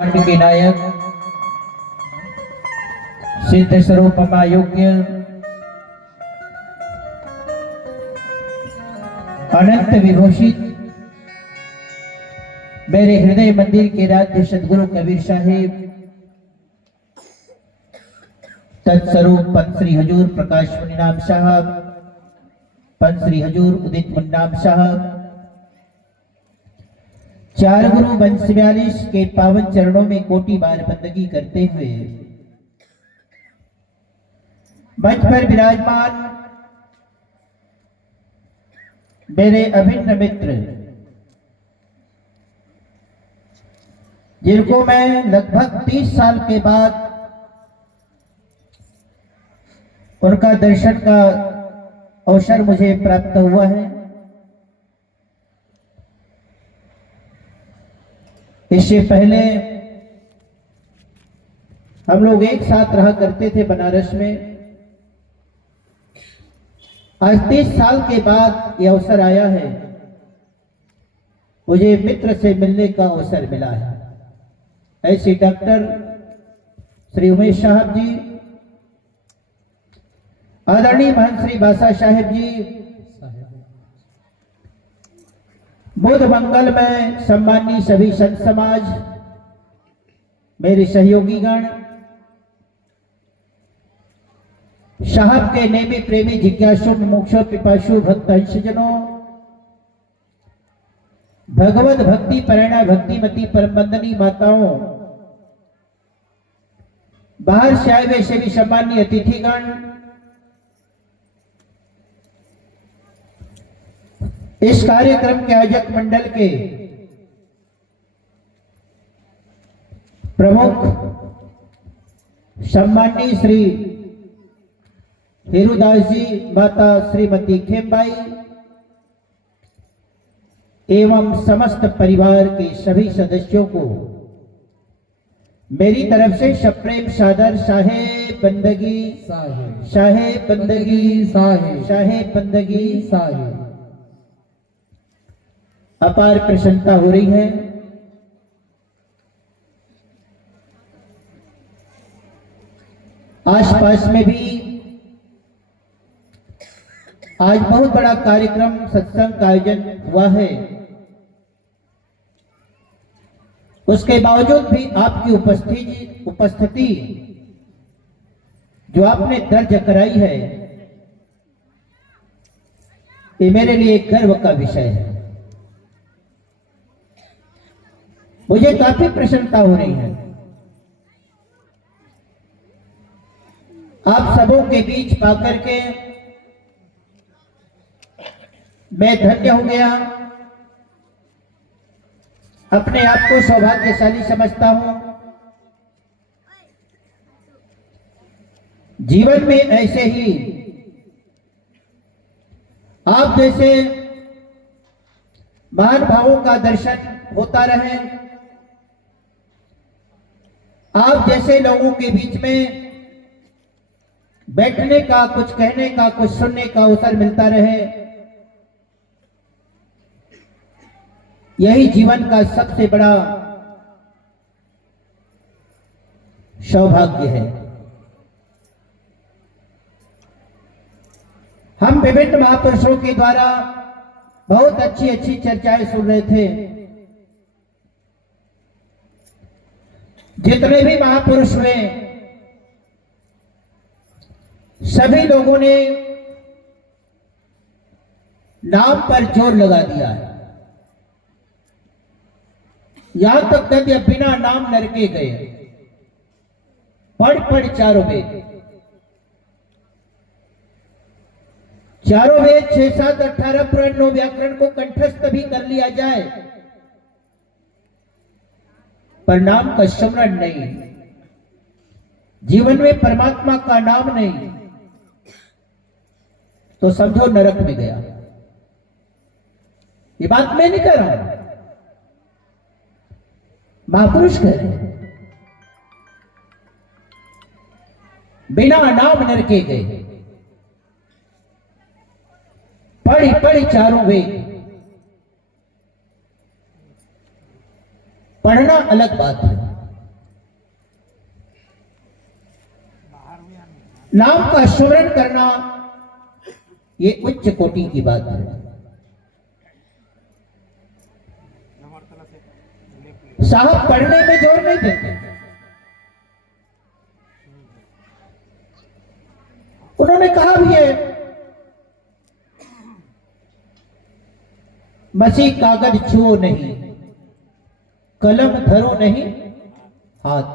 के नायक सिद्ध स्वरूपमा योग्य अनंत विभूषित मेरे हृदय मंदिर के राज्य सदगुरु कबीर साहिब तत्स्वरूप पंत श्री हजूर प्रकाश मुन्नाम साहब, पंत श्री हजूर उदित मुन्नाम साहब, चार गुरु वंश 42 के पावन चरणों में कोटि बार बंदगी करते हुए मंच पर विराजमान मेरे अभिन्न मित्र, जिनको मैं लगभग 30 साल के बाद उनका दर्शन का अवसर मुझे प्राप्त हुआ है। इससे पहले हम लोग एक साथ रहा करते थे बनारस में। आज 30 साल के बाद यह अवसर आया है, मुझे मित्र से मिलने का अवसर मिला है। ऐसे डॉक्टर श्री उमेश साहब जी, आदरणीय महंत श्री बासा साहेब जी, बुध मंगल में सम्मानीय सभी संत समाज, मेरे सहयोगी गण, साहब के नेमी प्रेमी जिज्ञासु मुमुक्षु पिपासु भक्त अंशजनों, भगवत भक्ति परायणा भक्तिमती परम वंदनीय माताओं, बाहर से आए हुए सभी सम्मानीय अतिथिगण, इस कार्यक्रम के आयोजक मंडल के प्रमुख सम्मानीय श्री हीरुदास जी, माता श्रीमती खेमबाई एवं समस्त परिवार के सभी सदस्यों को मेरी तरफ से सप्रेम सादर साहेब बंदगी साहेब, साहेब बंदगी साहेब, साहेब बंदगी साहेब। अपार प्रसन्नता हो रही है। आसपास में भी आज बहुत बड़ा कार्यक्रम सत्संग का आयोजन हुआ है, उसके बावजूद भी आपकी उपस्थिति जो आपने दर्ज कराई है, ये मेरे लिए गर्व का विषय है। मुझे काफी प्रसन्नता हो रही है। आप सबों के बीच पाकर के मैं धन्य हो गया, अपने आप को सौभाग्यशाली समझता हूं। जीवन में ऐसे ही आप जैसे महान भावों का दर्शन होता रहे, आप जैसे लोगों के बीच में बैठने का, कुछ कहने का, कुछ सुनने का अवसर मिलता रहे, यही जीवन का सबसे बड़ा सौभाग्य है। हम विभिन्न महापुरुषों के द्वारा बहुत अच्छी अच्छी चर्चाएं सुन रहे थे। जितने भी महापुरुष हुए सभी लोगों ने नाम पर जोर लगा दिया है। यहां तक कि बिना नाम नरके गए, पढ़ चारों वेद, चारों वेद 6, 7, 18 पुराण 9 व्याकरण को कंठस्थ भी कर लिया जाए, पर नाम का स्मरण नहीं, जीवन में परमात्मा का नाम नहीं, तो समझो नरक में गया। ये बात मैं नहीं कह रहा हूं, महापुरुष कह रहे हैं। बिना नाम नरके गए, पढ़ी चारों वेद, पढ़ना अलग बात है, नाम का स्मरण करना ये उच्च कोटि की बात है। साहब पढ़ने में जोर नहीं देते, उन्होंने कहा भी है मसीह कागज छुओ नहीं, कलम धरो नहीं हाथ,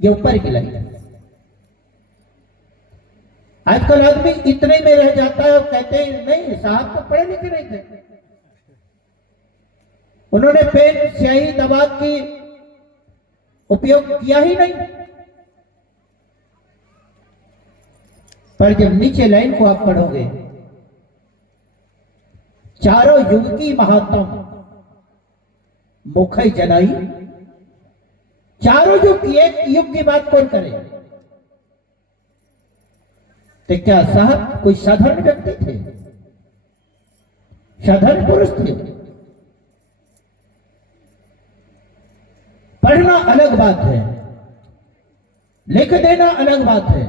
ये ऊपर की लाइन है। आजकल आदमी इतने में रह जाता है और कहते हैं नहीं साहब तो पढ़े लिखे नहीं थे, उन्होंने पेन स्याही दवात की उपयोग किया ही नहीं। पर जब नीचे लाइन को आप पढ़ोगे, चारों युग की महात्म मुखई जलाई, चारों युग की एक युग की बात कौन करे? तो क्या साहब कोई साधारण व्यक्ति थे? साधारण पुरुष थे? पढ़ना अलग बात है, लिख देना अलग बात है।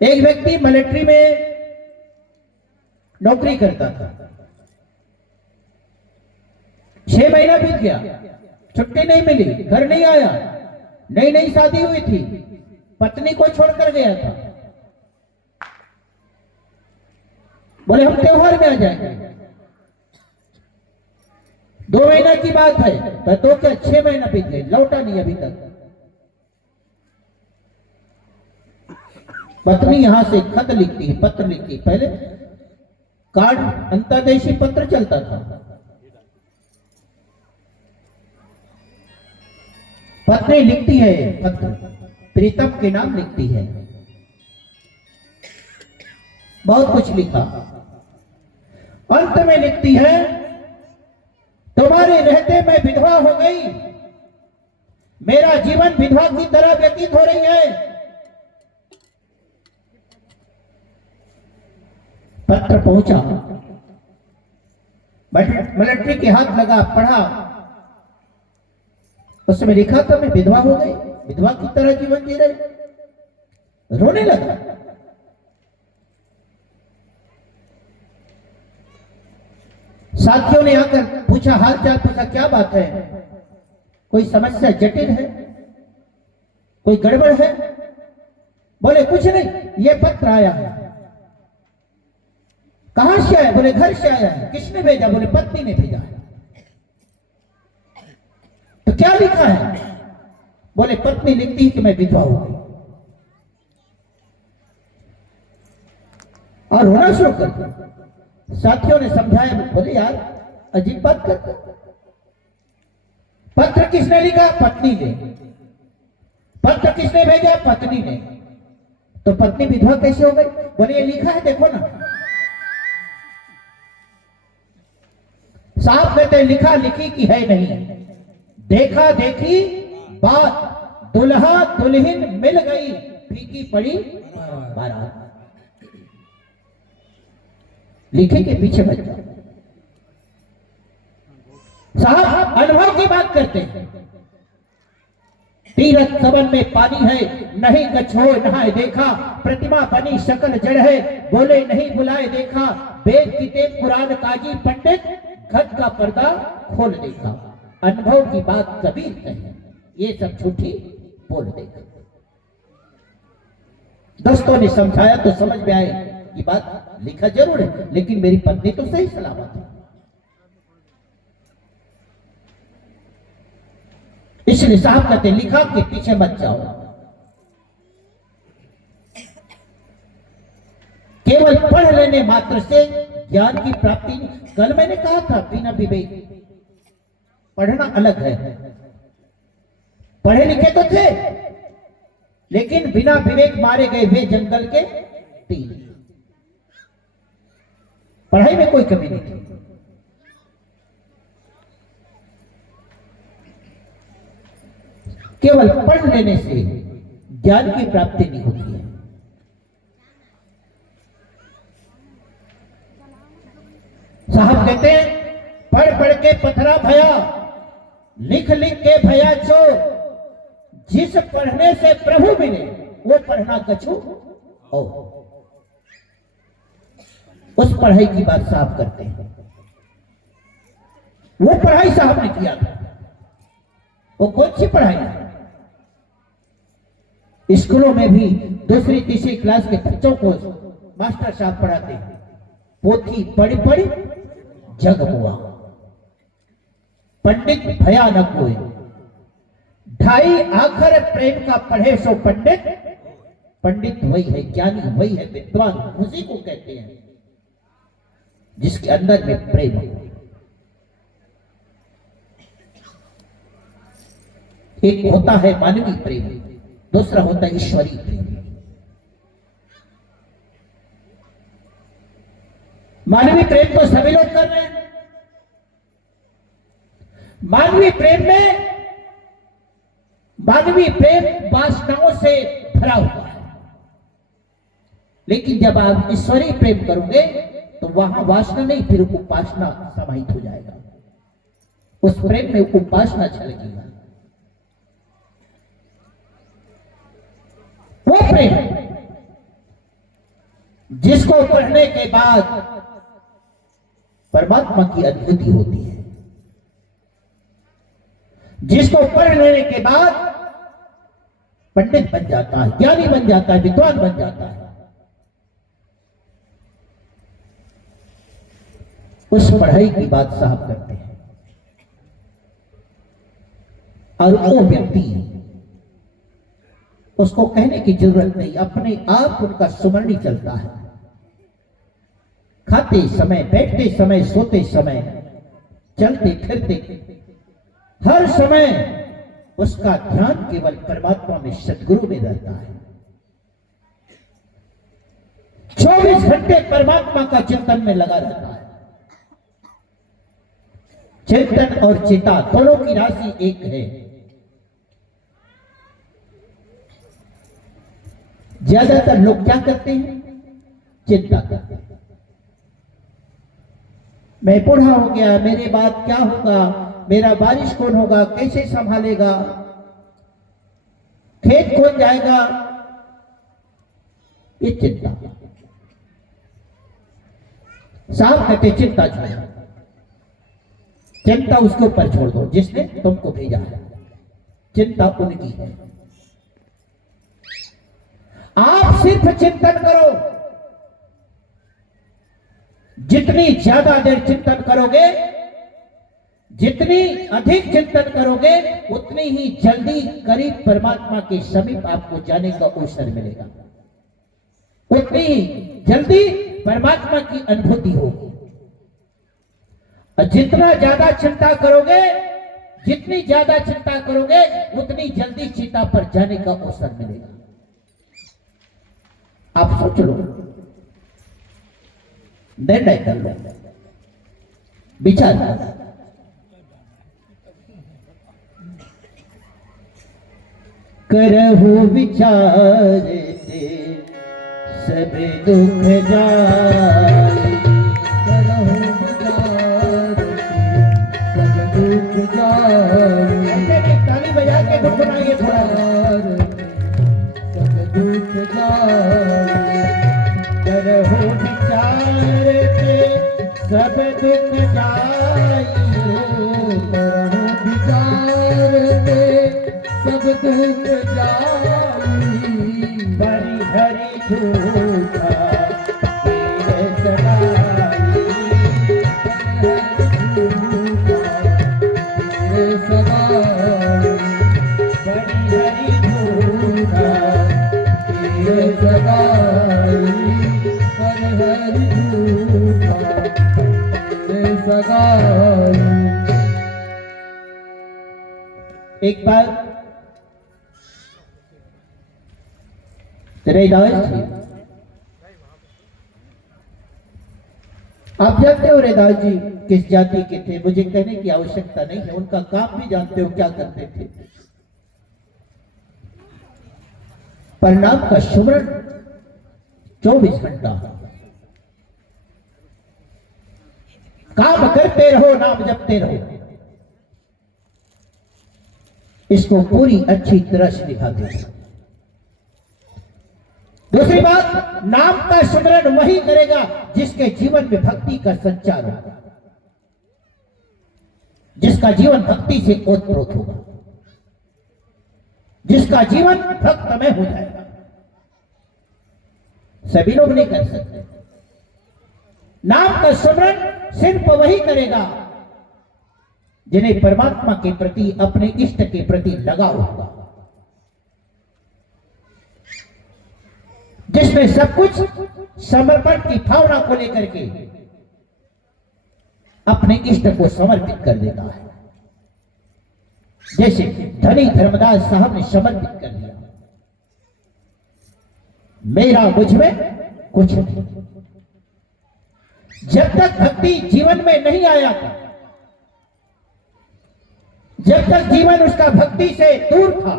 एक व्यक्ति मिलिट्री में नौकरी करता था, 6 महीना बीत गया, छुट्टी नहीं मिली, घर नहीं आया, नई नई शादी हुई थी, पत्नी को छोड़कर गया था। बोले हम त्योहार में आ जाएंगे, 2 महीना की बात है तो क्या 6 महीना बीत गए, लौटा नहीं अभी तक। पत्नी यहां से खत लिखती है, पत्र लिखती है, पहले कार्ड अंतर्देशीय पत्र चलता था, पत्नी लिखती है पत्र, प्रीतम के नाम लिखती है, बहुत कुछ लिखा। अंत में लिखती है तुम्हारे रहते मैं विधवा हो गई, मेरा जीवन विधवा की तरह व्यतीत हो रही है। पत्र पहुंचा, मिलिट्री के हाथ लगा, पढ़ा, उसमें लिखा था मैं विधवा हो गई, विधवा की तरह जीवन जी रहे। रोने लगा। साथियों ने आकर पूछा, हाल चाल पूछा, क्या बात है, कोई समस्या जटिल है, कोई गड़बड़ है? बोले कुछ नहीं, ये पत्र आया है। कहां से आया? बोले घर से आया है। किसने भेजा? बोले पत्नी ने भेजा है। तो क्या लिखा है? बोले पत्नी लिखती है कि मैं विधवा हो गई, और रोना शुरू कर दिया। साथियों ने समझाया, बोले यार अजीब बात करते, पत्र किसने लिखा? पत्नी ने। पत्र किसने भेजा? पत्नी ने। तो पत्नी विधवा कैसे हो गई? बोले ये लिखा है देखो ना। साहब कहते लिखा लिखी की है नहीं, देखा देखी बात, दुल्हा दुल्हन मिल गई, फीकी पड़ी बारात। लिखे के पीछे बच जाओ। साहब अनुभव की बात करते हैं। तीरथ सबन में पानी है, नहीं कछो नहाए देखा, प्रतिमा बनी शकल जड़ है, बोले नहीं बुलाए देखा, वेद किताब कुरान काजी पंडित, घट का पर्दा खोल देखा। अनुभव की बात कबीर कहे, ये सब झूठी बोल देखा। दोस्तों ने समझाया तो समझ में आए कि बात लिखा जरूर है, लेकिन मेरी पत्नी तो सही सलामत है। इसलिए साहब कहते लिखा के पीछे मत जाओ, केवल पढ़ लेने मात्र से ज्ञान की प्राप्ति नहीं। कल मैंने कहा था बिना विवेक पढ़ना अलग है। पढ़े लिखे तो थे, लेकिन बिना विवेक मारे गए वे जंगल के तीर। पढ़ाई में कोई कमी नहीं थी, केवल पढ़ लेने से ज्ञान की प्राप्ति नहीं होती है। साहब कहते हैं पढ़ पढ़ के पथरा भया, लिख लिख के भया चोर, जिस पढ़ने से प्रभु मिले वो पढ़ना कछु हो। उस पढ़ाई की बात साहब करते हैं। वो पढ़ाई साहब ने किया था। वो कौन सी पढ़ाई है? स्कूलों में भी दूसरी तीसरी क्लास के बच्चों को मास्टर साहब पढ़ाते हैं, पोथी पढ़ी पढ़ी जग हुआ, पंडित भयानक हुए, ढाई आखर प्रेम का पढ़े सो पंडित। पंडित वही है, ज्ञानी वही है, विद्वान उसी को कहते हैं जिसके अंदर में प्रेम हो। एक होता है मानवीय प्रेम, दूसरा होता है ईश्वरीय प्रेम। मानवीय प्रेम तो सभी लोग कर रहे हैं। मानवीय प्रेम में मानवीय प्रेम वासनाओं से भरा हुआ है, लेकिन जब आप ईश्वरीय प्रेम करोगे तो वहां वासना नहीं, फिर उपासना समाहित हो जाएगा। उस प्रेम में उपासना छलकेगा। वो प्रेम जिसको पढ़ने के बाद परमात्मा की अनुभूति होती है, जिसको पढ़ लेने के बाद पंडित बन जाता है, ज्ञानी बन जाता है, विद्वान बन जाता है। उस पढ़ाई की बात साहब करते हैं। और वो व्यक्ति, उसको कहने की जरूरत नहीं, अपने आप उनका सुमरण ही चलता है। खाते समय, बैठते समय, सोते समय, चलते फिरते, हर समय उसका ध्यान केवल परमात्मा में, सदगुरु में रहता है। 24 घंटे परमात्मा का चिंतन में लगा रहता है। चेतन और चिता दोनों की राशि एक है। ज्यादातर लोग क्या करते हैं? चिंता करते हैं। मैं बूढ़ा हो गया, मेरे बाद क्या होगा, मेरा बारिश कौन होगा, कैसे संभालेगा, खेत कौन जाएगा, ये चिंता। साहब कहते चिंता छोड़ो, चिंता उसके ऊपर छोड़ दो जिसने तुमको भेजा है। चिंता उनकी है। आप सिर्फ चिंतन करो। जितनी ज्यादा देर चिंतन करोगे, जितनी अधिक चिंतन करोगे, उतनी ही जल्दी करीब परमात्मा के समीप आपको जाने का अवसर मिलेगा, उतनी ही जल्दी परमात्मा की अनुभूति होगी। और जितना ज्यादा चिंता करोगे, जितनी ज्यादा चिंता करोगे, उतनी जल्दी चिता पर जाने का अवसर मिलेगा। आप सोच लो, निर्णय कर लो, विचार करो। करहु विचार सब दुख जाए, करहु विचार सब दुख जाए। ताली बजा के गुनगुनाइए थोड़ा। सब दुख जाए, करहु विचार सब दुख जाए, करहु विचार सब दुख जाई। बड़ी हरी झूठा तेरे सगाई, तेरे सगाई, बड़ी हरी झूठा तेरे सगाई, बड़ी हरी झूठा तेरे सगाई। एक बार रैदास जी, आप जानते हो रैदास जी किस जाति के थे? मुझे कहने की आवश्यकता नहीं है, उनका काम भी जानते हो क्या करते थे। परिणाम का सुमरण 24 घंटा, काम करते रहो, नाम जपते रहो। इसको पूरी अच्छी तरह से निभाते हैं। दूसरी बात, नाम का स्मरण वही करेगा जिसके जीवन में भक्ति का संचार होगा, जिसका जीवन भक्ति से ओतप्रोत होगा, जिसका जीवन भक्तमय हो जाएगा। सभी लोग नहीं कर सकते। नाम का स्मरण सिर्फ वही करेगा जिन्हें परमात्मा के प्रति, अपने इष्ट के प्रति लगाव होगा, जिसमें सब कुछ समर्पण की भावना को लेकर के अपने इष्ट को समर्पित कर देता है। जैसे धनी धर्मदास साहब ने समर्पित कर दिया, मेरा मुझ में कुछ नहीं। जब तक भक्ति जीवन में नहीं आया था, जब तक जीवन उसका भक्ति से दूर था,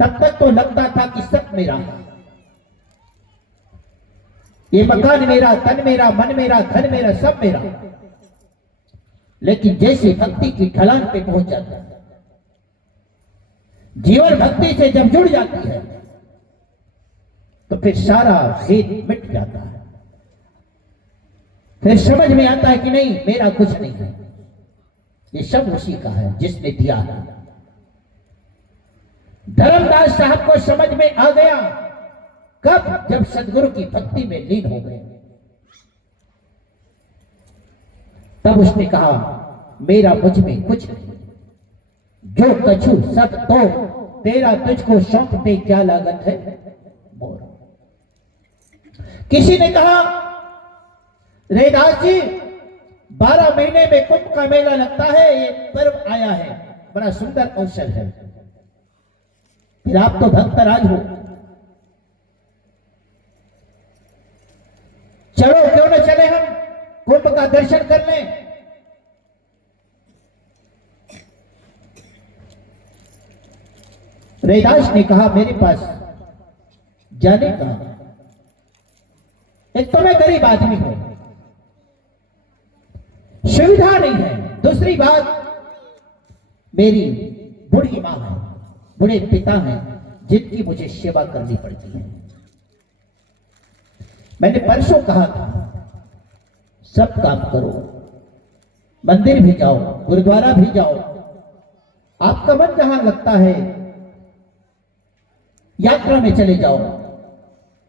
तब तक तो लगता था कि सब मेरा है, ये मकान मेरा, तन मेरा, मन मेरा, धन मेरा, सब मेरा। लेकिन जैसे भक्ति की ढलान पे पहुंच जाता है, जीवन भक्ति से जब जुड़ जाती है, तो फिर सारा भेद मिट जाता है। फिर समझ में आता है कि नहीं, मेरा कुछ नहीं है, ये सब उसी का है जिसने दिया है। धर्मदास साहब को समझ में आ गया, कब? जब सदगुरु की भक्ति में लीन हो गए। तब उसने कहा, मेरा मुझ में कुछ नहीं, जो कछु सब तो तेरा, तुझको सौंपते क्या लागत है मोर। किसी ने कहा, रैदास जी 12 महीने में कुंभ का मेला लगता है, ये पर्व आया है, बड़ा सुंदर अवसर है, फिर आप तो भक्तराज हो, चलो क्यों न चले हम कुंभ का दर्शन कर लें। रैदास ने कहा, मेरे पास जाने का, एक तो मैं गरीब आदमी हूं, सुविधा नहीं है, दूसरी बात मेरी बूढ़ी मां है, बूढ़े पिता हैं, जिनकी मुझे सेवा करनी पड़ती है। मैंने परसों कहा था, सब काम करो, मंदिर भी जाओ, गुरुद्वारा भी जाओ, आपका मन जहां लगता है यात्रा में चले जाओ,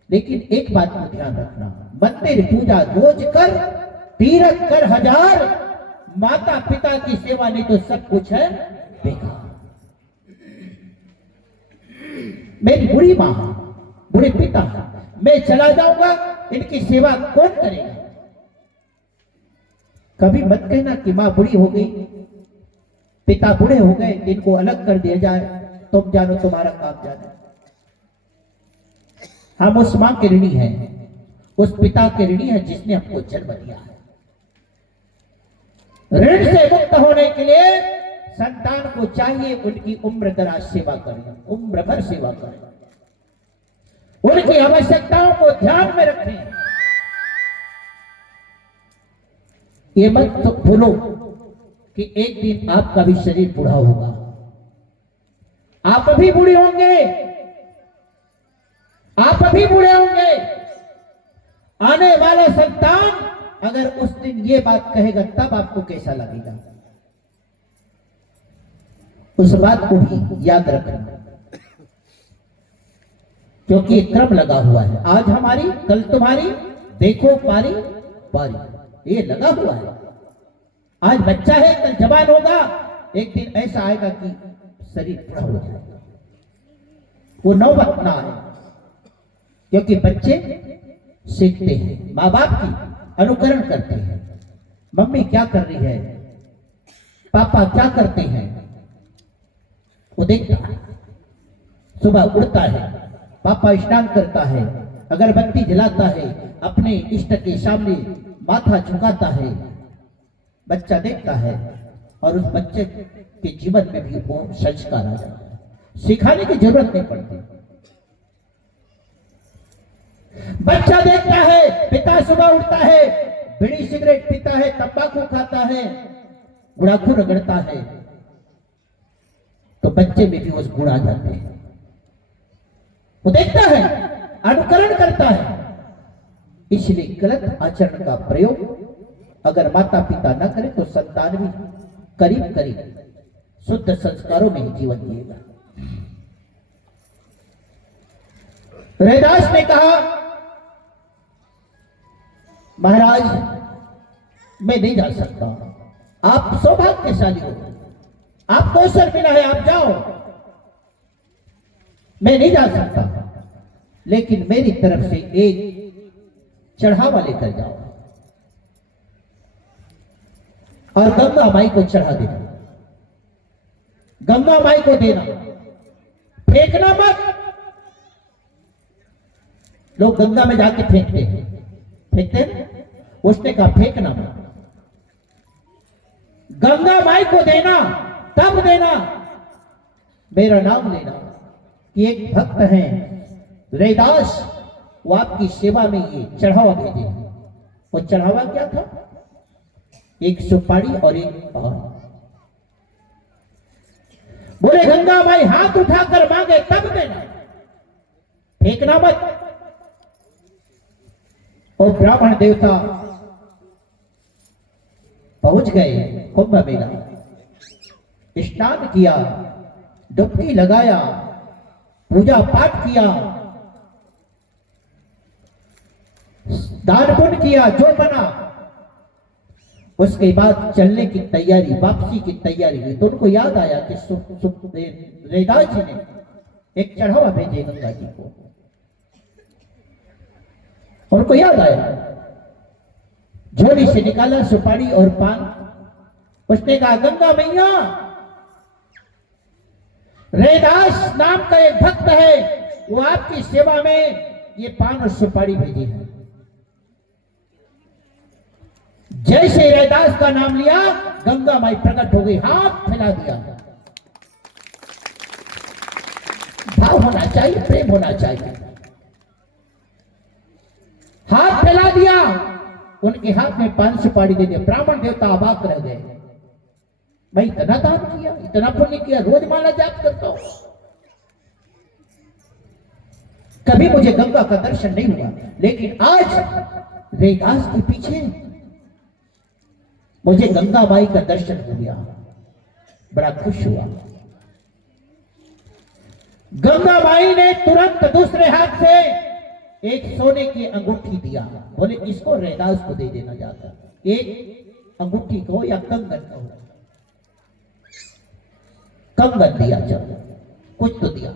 लेकिन एक बात को ध्यान रखना, मंदिर पूजा रोज कर, तीर्थ कर 1000, माता पिता की सेवा नहीं तो सब कुछ है बेकार। मेरी बुढ़ी मां, बुढ़े पिता, मैं चला जाऊंगा, इनकी सेवा कौन करेगा? कभी मत कहना कि मां बुढ़ी हो गई, पिता बूढ़े हो गए, इनको अलग कर दिया जाए, तुम जानो तुम्हारा काम जाने। हम उस मां के ऋणी हैं, उस पिता के ऋणी हैं जिसने हमको जन्म दिया है। ऋण से मुक्त होने के लिए संतान को चाहिए उनकी उम्र दराज सेवा करें, उम्र भर सेवा करें, उनकी आवश्यकताओं को ध्यान में रखें। ये मत तो भूलो कि एक दिन आपका भी शरीर बूढ़ा होगा, आप भी बूढ़े होंगे, आप भी बूढ़े होंगे। आने वाला संतान अगर उस दिन ये बात कहेगा, तब आपको कैसा लगेगा? उस बात को भी याद रखना, क्योंकि एक क्रम लगा हुआ है, आज हमारी कल तुम्हारी, देखो पारी पारी, ये लगा हुआ है। आज बच्चा है, कल जवान होगा, एक दिन ऐसा आएगा कि शरीर बूढ़ा हो जाएगा। वो नौबत ना आए, क्योंकि बच्चे सीखते हैं, माँ बाप की अनुकरण करते हैं। मम्मी क्या कर रही है, पापा क्या करते हैं, वो देखता है। सुबह उठता है, पापा स्नान करता है, अगरबत्ती जलाता है, अपने इष्ट के सामने माथा झुकाता है, बच्चा देखता है, और उस बच्चे के जीवन में भी वो संस्कार आ जाता है। सिखाने की जरूरत नहीं पड़ती। बच्चा देखता है, पिता सुबह उठता है, बीड़ी सिगरेट पीता है, तंबाकू खाता है, गुड़ाखू रगड़ता है, तो बच्चे में भी उस गुण आ जाते हैं। वो देखता है, अनुकरण करता है। इसलिए गलत आचरण का प्रयोग अगर माता पिता न करें तो संतान भी करीब करीब शुद्ध संस्कारों में ही जीवन जिएगा। रैदास ने कहा, महाराज मैं नहीं जा सकता, आप सौभाग्यशाली हो, आपको अवसर मिला है, आप जाओ, मैं नहीं जा सकता, लेकिन मेरी तरफ से एक चढ़ावा लेकर जाओ और गंगा माई को चढ़ा देना, गंगा माई को देना, फेंकना मत। लोग गंगा में जाके फेंकते हैं, उसने कहा फेंकना मत, गंगा माई को देना, तब देना, मेरा नाम लेना कि एक भक्त हैं रैदास, वो आपकी सेवा में ये चढ़ावा भेजे। वो चढ़ावा क्या था? एक सुपारी और एक पान। बोले गंगा माई हाथ उठाकर मांगे तब देना, फेंकना मत। और ब्राह्मण देवता पहुंच गए कुंभ मेला, स्नान किया, डुबकी लगाया, पूजा पाठ किया, दान पुण्य किया, जो बना। उसके बाद चलने की तैयारी, वापसी की तैयारी हुई तो उनको याद आया कि रैदास जी ने एक चढ़ावा भेजे गंगा जी को। उनको याद आया, झोली से निकाला सुपारी और पान। उसने कहा गंगा मैया, रैदास नाम का एक भक्त है, वो आपकी सेवा में ये पान और सुपारी भेजी है। जैसे रैदास का नाम लिया, गंगा माई प्रकट हो गई, हाथ फैला दिया। भाव होना चाहिए, प्रेम होना चाहिए। हाथ फैला दिया, उनके हाथ में पान सुपारी दे दिया। ब्राह्मण देवता अबाक रह गए, भाई इतना दान किया, इतना पुण्य किया, रोज माला जाप करता हूं, कभी मुझे गंगा का दर्शन नहीं हुआ, लेकिन आज रैदास के पीछे मुझे गंगा माई का दर्शन हो गया, बड़ा खुश हुआ। गंगा माई ने तुरंत दूसरे हाथ से एक सोने की अंगूठी दिया। बोले इसको रैदास को दे देना जाता, एक अंगूठी को या कंगन को, कंगन दिया, चलो कुछ तो दिया,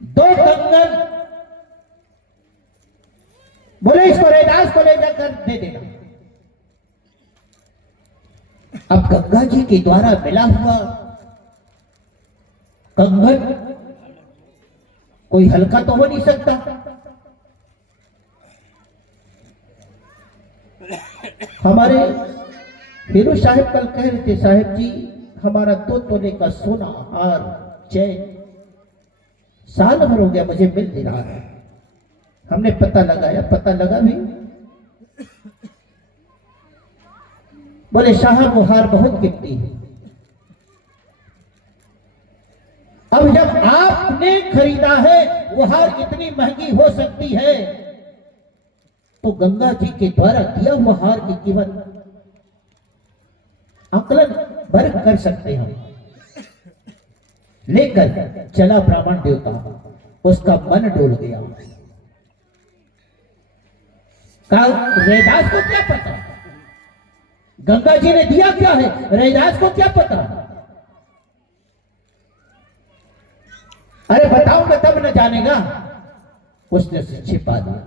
2 कंगन। बोले इसको रैदास को ले जाकर दे देना। अब गंगा जी के द्वारा मिला हुआ कंगन कोई हल्का तो हो नहीं सकता। हमारे हीरो साहब कल कह रहे थे, साहब जी हमारा 2 तोले का सोना हार चैन साल भर हो गया मुझे मिल नहीं रहा है। हमने पता लगाया, पता लगा भी, बोले साहब वो हार बहुत कीमती है। अब जब आपने खरीदा है, वो हार इतनी महंगी हो सकती है, तो गंगा जी के द्वारा दिया हुआ हार की कीमत आकलन वर्ग कर सकते हैं। लेकर चला ब्राह्मण देवता, उसका मन डोल गया। कहा रैदास को क्या पता, गंगा जी ने दिया क्या है, रैदास को क्या पता। अरे बताऊंगा तब न जानेगा। उसने उसे छिपा दिया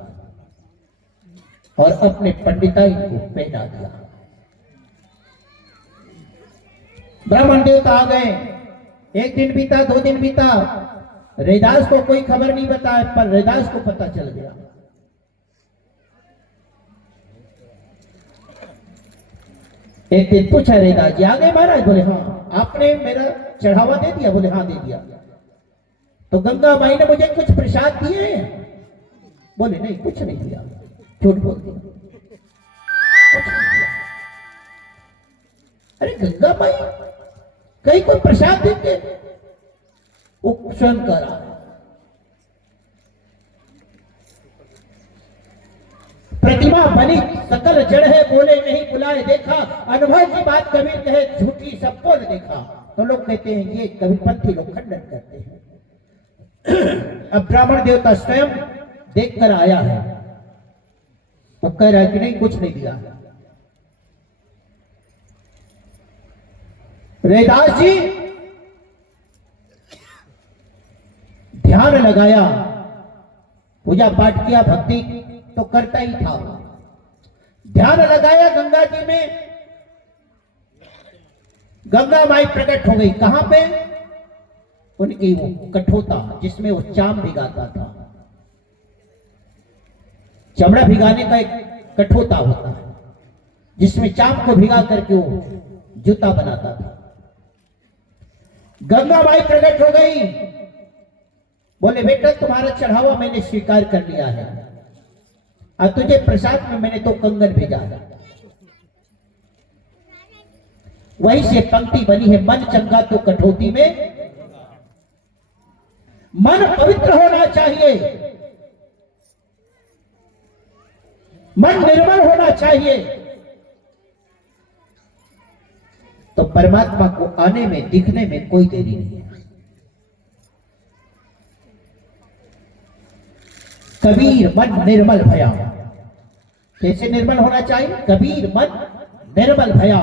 और अपने पंडिताई को पहना दिया। ब्राह्मण देवता आ गए, 1 दिन बीता, 2 दिन बीता, रैदास को कोई खबर नहीं बताया, पर रैदास को पता चल गया। एक दिन पूछा रैदास जी आ गए महाराज? बोले हाँ। आपने मेरा चढ़ावा दे दिया? बोले हाँ दे दिया। तो गंगा माई ने मुझे कुछ प्रसाद दिए? बोले नहीं कुछ नहीं दिया, झूठ बोल दिया, कुछ नहीं दिया। अरे गंगा माई कहीं कोई प्रसाद देते? वो स्वयं कर रहा है। प्रतिमा बनी सकल जड़ है, बोले नहीं बुलाए देखा, अनुभव की बात कबीर कहे झूठी सबको न देखा। तो लोग कहते हैं ये कबीरपंथी लोग खंडन करते हैं। अब ब्राह्मण देवता स्वयं देखकर आया है, वो कह रहा है कि नहीं कुछ नहीं दिया। रैदास जी ध्यान लगाया, पूजा पाठ किया, भक्ति तो करता ही था, ध्यान लगाया गंगा जी में, गंगा माई प्रकट हो गई। कहां पे? उनकी वो कठोता जिसमें वो चाम भिगाता था। चमड़ा भिगाने का एक कठोता होता है जिसमें चाम को भिगा करके वो जूता बनाता था। गंगा माई प्रकट हो गई, बोले बेटा तुम्हारा चढ़ावा मैंने स्वीकार कर लिया है और तुझे प्रसाद में मैंने तो कंगन भेजा है। वहीं से पंक्ति बनी है, मन चंगा तो कठौती में। मन पवित्र होना चाहिए, मन निर्मल होना चाहिए, तो परमात्मा को आने में दिखने में कोई देरी नहीं है। कबीर मन निर्मल भया। कैसे निर्मल होना चाहिए? कबीर मन निर्मल भया।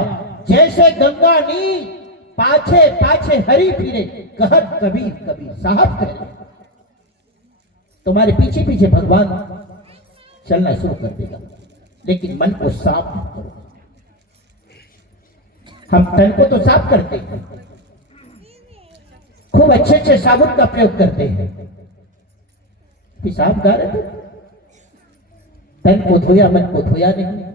जैसे गंगा नी पाछे पाछे हरी फिरे, कहत कबीर कबीर साहब करे। तुम्हारे पीछे पीछे भगवान चलना शुरू कर देगा, लेकिन मन को साफ मत करो। हम तन को तो साफ करते हैं, खूब अच्छे अच्छे साबुन का प्रयोग करते हैं, हिसाब कर तन को धोया मन को धोया नहीं।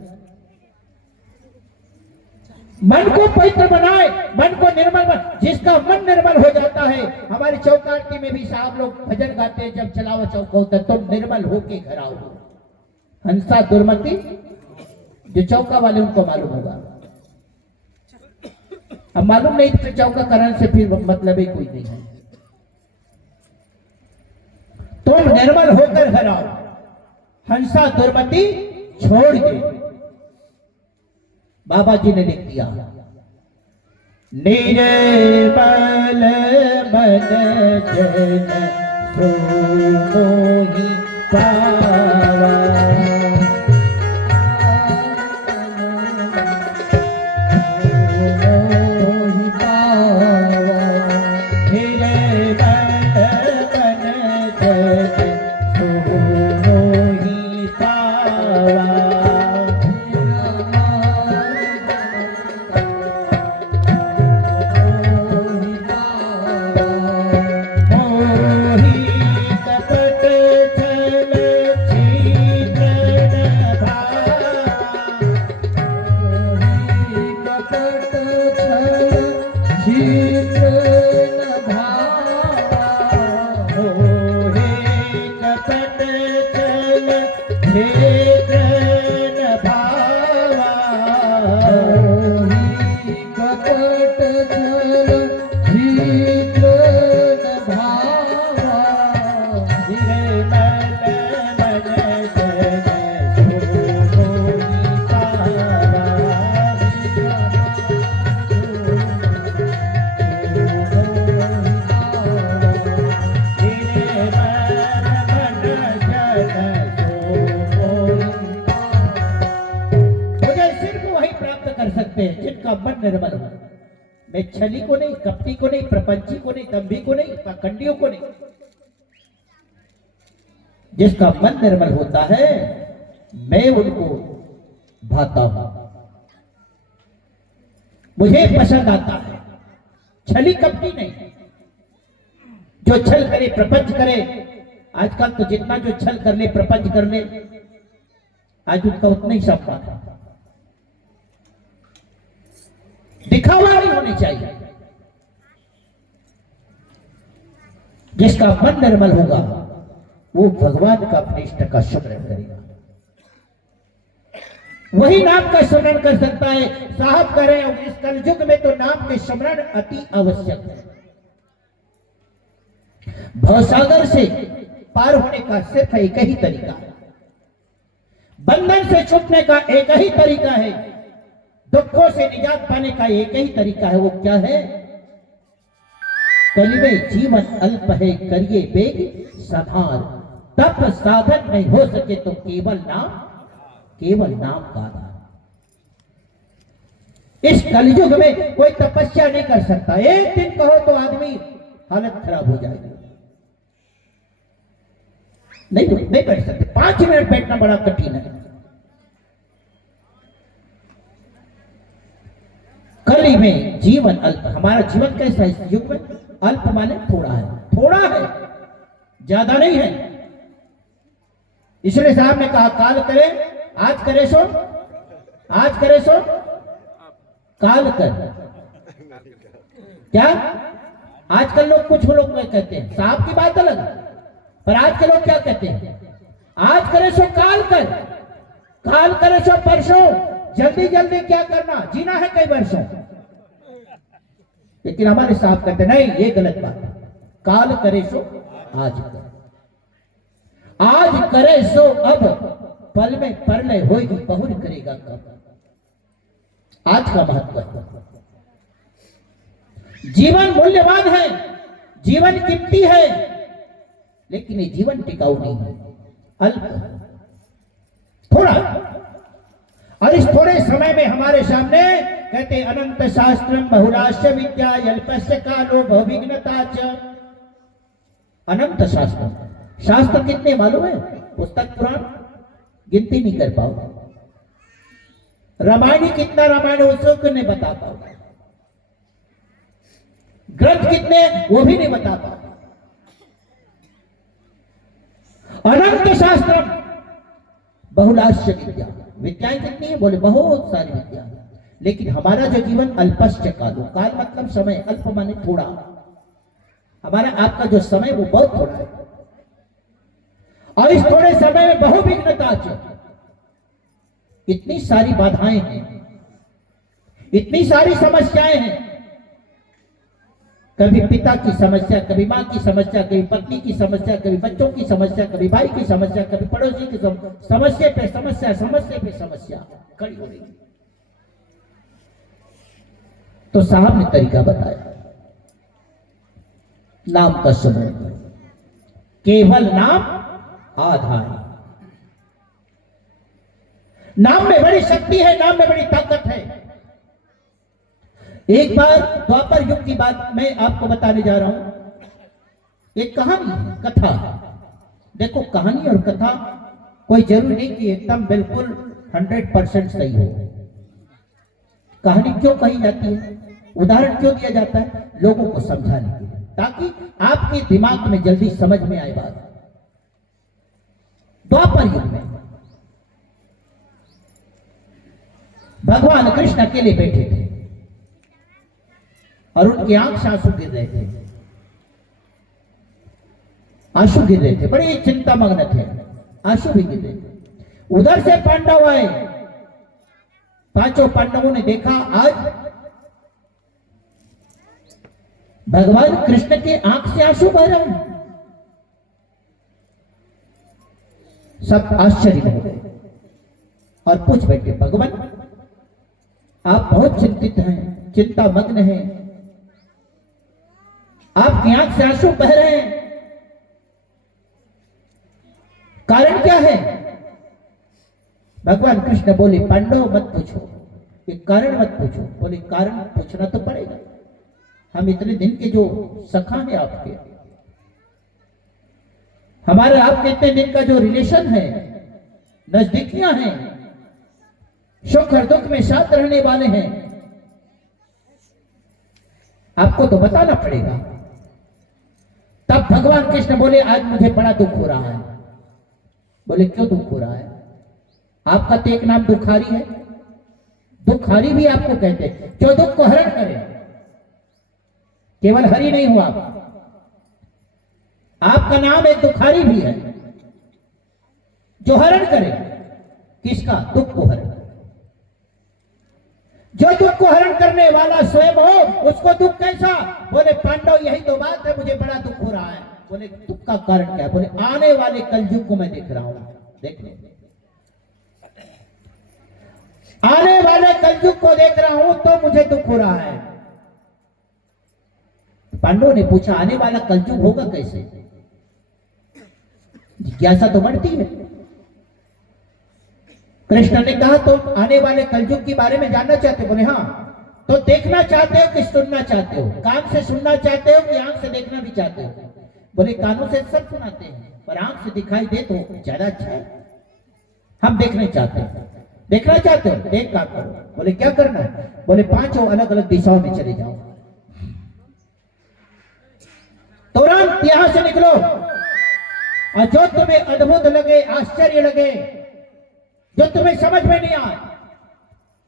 मन को पवित्र बनाए, मन को निर्मल बना। जिसका मन निर्मल हो जाता है, हमारी चौक आरती में भी साहब लोग भजन गाते हैं, जब चलावा चौक होता है तुम निर्मल होके घर आओ। हंसा दुर्मति, जो चौका वाले उनको मालूम होगा, अब मालूम नहीं तो चौका कराने से फिर मतलब ही कोई नहीं है। तुम निर्मल होकर घर आओ, हंसा दुर्मति छोड़ दे। बाबा जी ने लिख दिया, निर्मल मन जन सो मोहि पावा, मोहि पावा। निर्मल मन जन सो मोहि पावा। जिनका मन निर्मल हो। मैं छली को नहीं, कपटी को नहीं, प्रपंची को नहीं, दंभी को नहीं, पाखंडियों को नहीं। जिसका मन निर्मल होता है मैं उनको भाता हूं, मुझे पसंद आता है। छली कपटी नहीं, जो छल करे प्रपंच करे। आजकल तो जितना जो छल कर ले प्रपंच कर ले, आज उनका उतना ही सम्मान है। दिखावा नहीं होनी चाहिए। जिसका मन निर्मल होगा वो भगवान का अपने इष्ट का स्मरण करेगा, वही नाम का स्मरण कर सकता है। साहब कह रहे हैं इस कलयुग में तो नाम के स्मरण अति आवश्यक है। भवसागर से पार होने का सिर्फ एक ही तरीका है, बंधन से छूटने का एक ही तरीका है, दुखों से निजात पाने का एक ही तरीका है। वो क्या है? कलिमे जीवन अल्प है, करिए बेग संहार, तप साधन नहीं हो सके तो केवल नाम का आधार। इस कलयुग में कोई तपस्या नहीं कर सकता। एक दिन कहो तो आदमी हालत खराब हो जाएगी, नहीं बैठ सकते। 5 मिनट बैठना बड़ा कठिन है। कली में जीवन अल्प, हमारा जीवन कैसा है इस युग में? अल्प माने थोड़ा है, थोड़ा है, ज्यादा नहीं है। इसलिए साहब ने कहा काल करे आज करे सो, आज करे सो काल कर। क्या आजकल लोग, कुछ लोग कहते हैं, साहब की बात अलग, पर आज के लोग क्या कहते हैं? आज करे सो काल कर, काल करे सो परसों। जल्दी जल्दी क्या करना, जीना है कई वर्षों। लेकिन हमारे साहब कहते नहीं, ये गलत बात है। काल करे सो आज कर, आज करे सो अब, पल में परलय होगी बहुर करेगा कब। आज का महत्व है। जीवन मूल्यवान है, जीवन कीमती है, लेकिन ये जीवन टिकाऊ नहीं है, अल्प, थोड़ा। और इस थोड़े समय में हमारे सामने कहते अनंत शास्त्रम बहुराश्य विद्या अल्पस्य कालो भविघ्नता च। अनंत शास्त्र, शास्त्र कितने मालूम है? पुस्तक पुराण गिनती नहीं कर पाओ। रामायण कितना रामायण उसको नहीं बता पाओ, ग्रंथ कितने वो भी नहीं बता पाओ। अनंत शास्त्र बहुलाश्य विद्या, विद्याएं कितनी है? बोले बहुत सारी विद्या। लेकिन हमारा जो जीवन अल्पस्य कालो, काल मतलब समय, अल्प माने थोड़ा। हमारा आपका जो समय वो बहुत थोड़ा है, और इस थोड़े समय में बहुविघ्नता, इतनी सारी बाधाएं हैं, इतनी सारी समस्याएं हैं। कभी पिता की समस्या, कभी मां की समस्या, कभी पत्नी की समस्या, कभी बच्चों की समस्या, कभी भाई की समस्या, कभी पड़ोसी की समस्या पे समस्या, समस्या पे समस्या खड़ी हो रही। तो साहब ने तरीका बताया, नाम का सुमरण करो, केवल नाम आधार। नाम में बड़ी शक्ति है, नाम में बड़ी ताकत है। एक बार द्वापर युग की बात मैं आपको बताने जा रहा हूं। एक कहानी, कथा। देखो कहानी और कथा कोई जरूरी नहीं कि एकदम बिल्कुल 100% सही हो। कहानी क्यों कही जाती है, उदाहरण क्यों दिया जाता है? लोगों को समझाने के लिए, ताकि आपके दिमाग में जल्दी समझ में आए बात। द्वापर युग में भगवान कृष्ण अकेले बैठे थे और उनकी आंख से आंसू गिर रहे थे, आंसू गिर रहे थे, बड़ी चिंता मग्न थे, आंसू भी गिर रहे थे। उधर से पांडव आए, पांचों पांडवों ने देखा आज भगवान कृष्ण के आंख से आंसू बह रहे हैं। सब आश्चर्य हो गए और पूछ बैठे, भगवान आप बहुत चिंतित हैं, चिंता मग्न हैं, आपकी आंख से आंसू बह रहे हैं, कारण क्या है? भगवान कृष्ण बोले, पांडव मत पूछो, ये कारण मत पूछो। बोले कारण पूछना तो पड़ेगा, हम इतने दिन के जो सखा है आपके, हमारे आपके इतने दिन का जो रिलेशन है, नजदीकियां हैं, सुख और दुख में साथ रहने वाले हैं, आपको तो बताना पड़ेगा। तब भगवान कृष्ण बोले, आज मुझे बड़ा दुख हो रहा है। बोले क्यों दुख हो रहा है? आपका तो एक नाम दुखारी है, दुखारी भी आपको कहते हैं, जो दुख को हरण करे। केवल हरि नहीं हुआ, आपका नाम एक दुखारी भी है, जो हरण करे। किसका? दुख को हरण। जो दुख को हरण करने वाला स्वयं हो, उसको दुख कैसा? बोले पांडव यही तो बात है, मुझे बड़ा दुख हो रहा है। बोले बोले तुक्का कारण क्या है? बोले आने वाले कलयुग को मैं देख रहा हूं। देख लो, आने वाले कलयुग को देख रहा हूं तो मुझे दुख हो रहा है। पांडवों ने पूछा आने वाला कलयुग होगा कैसे? जिज्ञासा तो बढ़ती है। कृष्ण ने कहा तो आने वाले कलयुग के बारे में जानना चाहते हो? बोले हाँ। तो देखना चाहते हो कि सुनना चाहते हो? कान से सुनना चाहते हो कि आंख से देखना भी चाहते हो? बोले कानों से सब सुनाते हैं, पर आंख से दिखाई दे तो ज्यादा अच्छा है। हम देखना चाहते हैं। देखना चाहते हो? एक काम करो। बोले क्या करना है? बोले पांचों अलग अलग दिशाओं में चले जाओ, तुरंत यहां से निकलो, और जो तुम्हें अद्भुत लगे, आश्चर्य लगे, जो तुम्हें समझ में नहीं आए,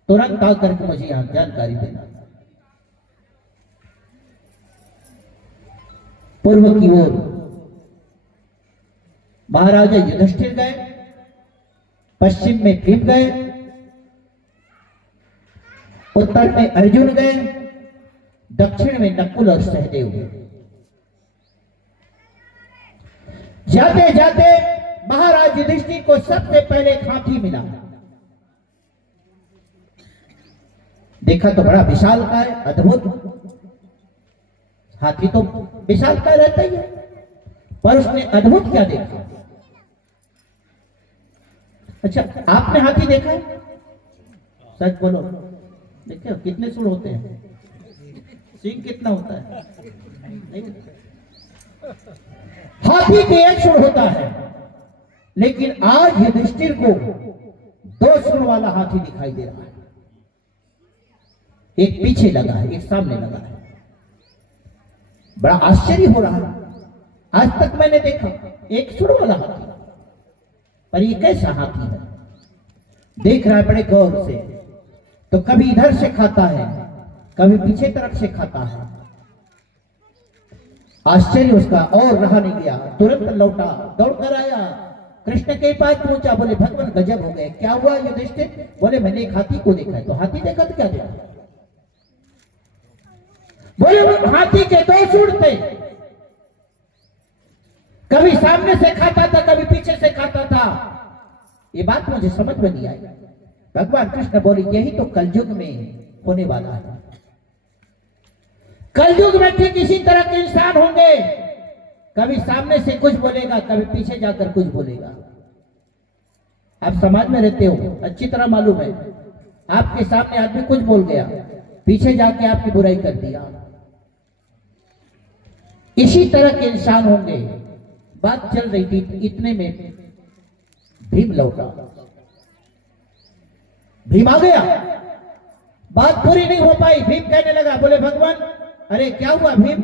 तुरंत आकर के मुझे यहां जानकारी देना। पूर्व की ओर महाराजा युधिष्ठिर गए, पश्चिम में भीम गए, उत्तर में अर्जुन गए, दक्षिण में नकुल और सहदेव गए। जाते जाते महाराज युधिष्ठिर को सबसे पहले एक हाथी मिला। देखा तो बड़ा विशालकाय, अद्भुत हाथी तो विशालकाय रहता ही है, पर उसने अद्भुत क्या देखा? अच्छा, आपने हाथी देखा है? सच बोलो, देखिए कितने सूंड होते हैं, सींग कितना होता है? हाथी के एक सूंड होता है, लेकिन आज युधिष्ठिर को दो सूंड वाला हाथी दिखाई दे रहा है। एक पीछे लगा है, एक सामने लगा है। बड़ा आश्चर्य हो रहा है, आज तक मैंने देखा एक सूंड वाला हाथी, पर ये कैसा हाथी है? देख रहा है बड़े गौर से, तो कभी इधर से खाता है, कभी पीछे तरफ से खाता है। आश्चर्य उसका और रहा नहीं गया, तुरंत लौटा, दौड़कर आया, कृष्ण के पास पहुंचा। बोले भगवान गजब हो गए, क्या हुआ युधिष्ठिर? बोले मैंने एक हाथी को देखा है। तो हाथी देखा तो क्या देखा? बोले हाथी के दो सूंड थे, कभी सामने से खाता था, कभी पीछे से खाता था। ये बात मुझे समझ में नहीं आई। भगवान कृष्ण बोले यही तो कलयुग में होने वाला है। कलयुग में ठीक इसी तरह के इंसान होंगे, कभी सामने से कुछ बोलेगा, कभी पीछे जाकर कुछ बोलेगा। आप समाज में रहते हो, अच्छी तरह मालूम है। आपके सामने आदमी कुछ बोल गया, पीछे जाके आपकी बुराई कर दिया। इसी तरह के इंसान होंगे। बात चल रही थी, इतने में भीम लौटा। भीम आ गया, बात पूरी नहीं हो पाई। भीम कहने लगा, बोले भगवान, अरे क्या हुआ भीम?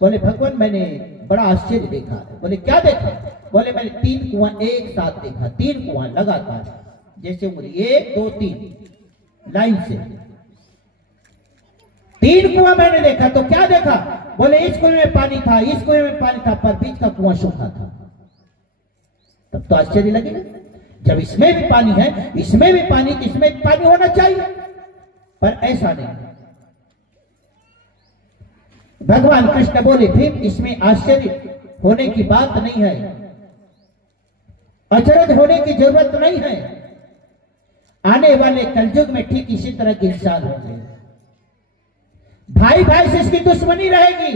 बोले भगवान मैंने बड़ा आश्चर्य देखा। बोले क्या देखा? बोले मैंने 3 कुआं एक साथ देखा, 3 कुआं लगातार, जैसे उंगली 1 2 3 लाइन से 3 कुआं मैंने देखा। तो क्या देखा? बोले इस कुएं में पानी था, इस कुएं में पानी था, पर बीच का कुआं सूखा था। तब तो आश्चर्य लगेगा, जब इसमें भी पानी है, इसमें भी पानी, इसमें भी पानी होना चाहिए, पर ऐसा नहीं। भगवान कृष्ण बोले भीम इसमें आश्चर्य होने की बात नहीं है, अचरज होने की जरूरत नहीं है। आने वाले कलयुग में ठीक इसी तरह के इंसान होंगे। भाई भाई से इसकी दुश्मनी रहेगी,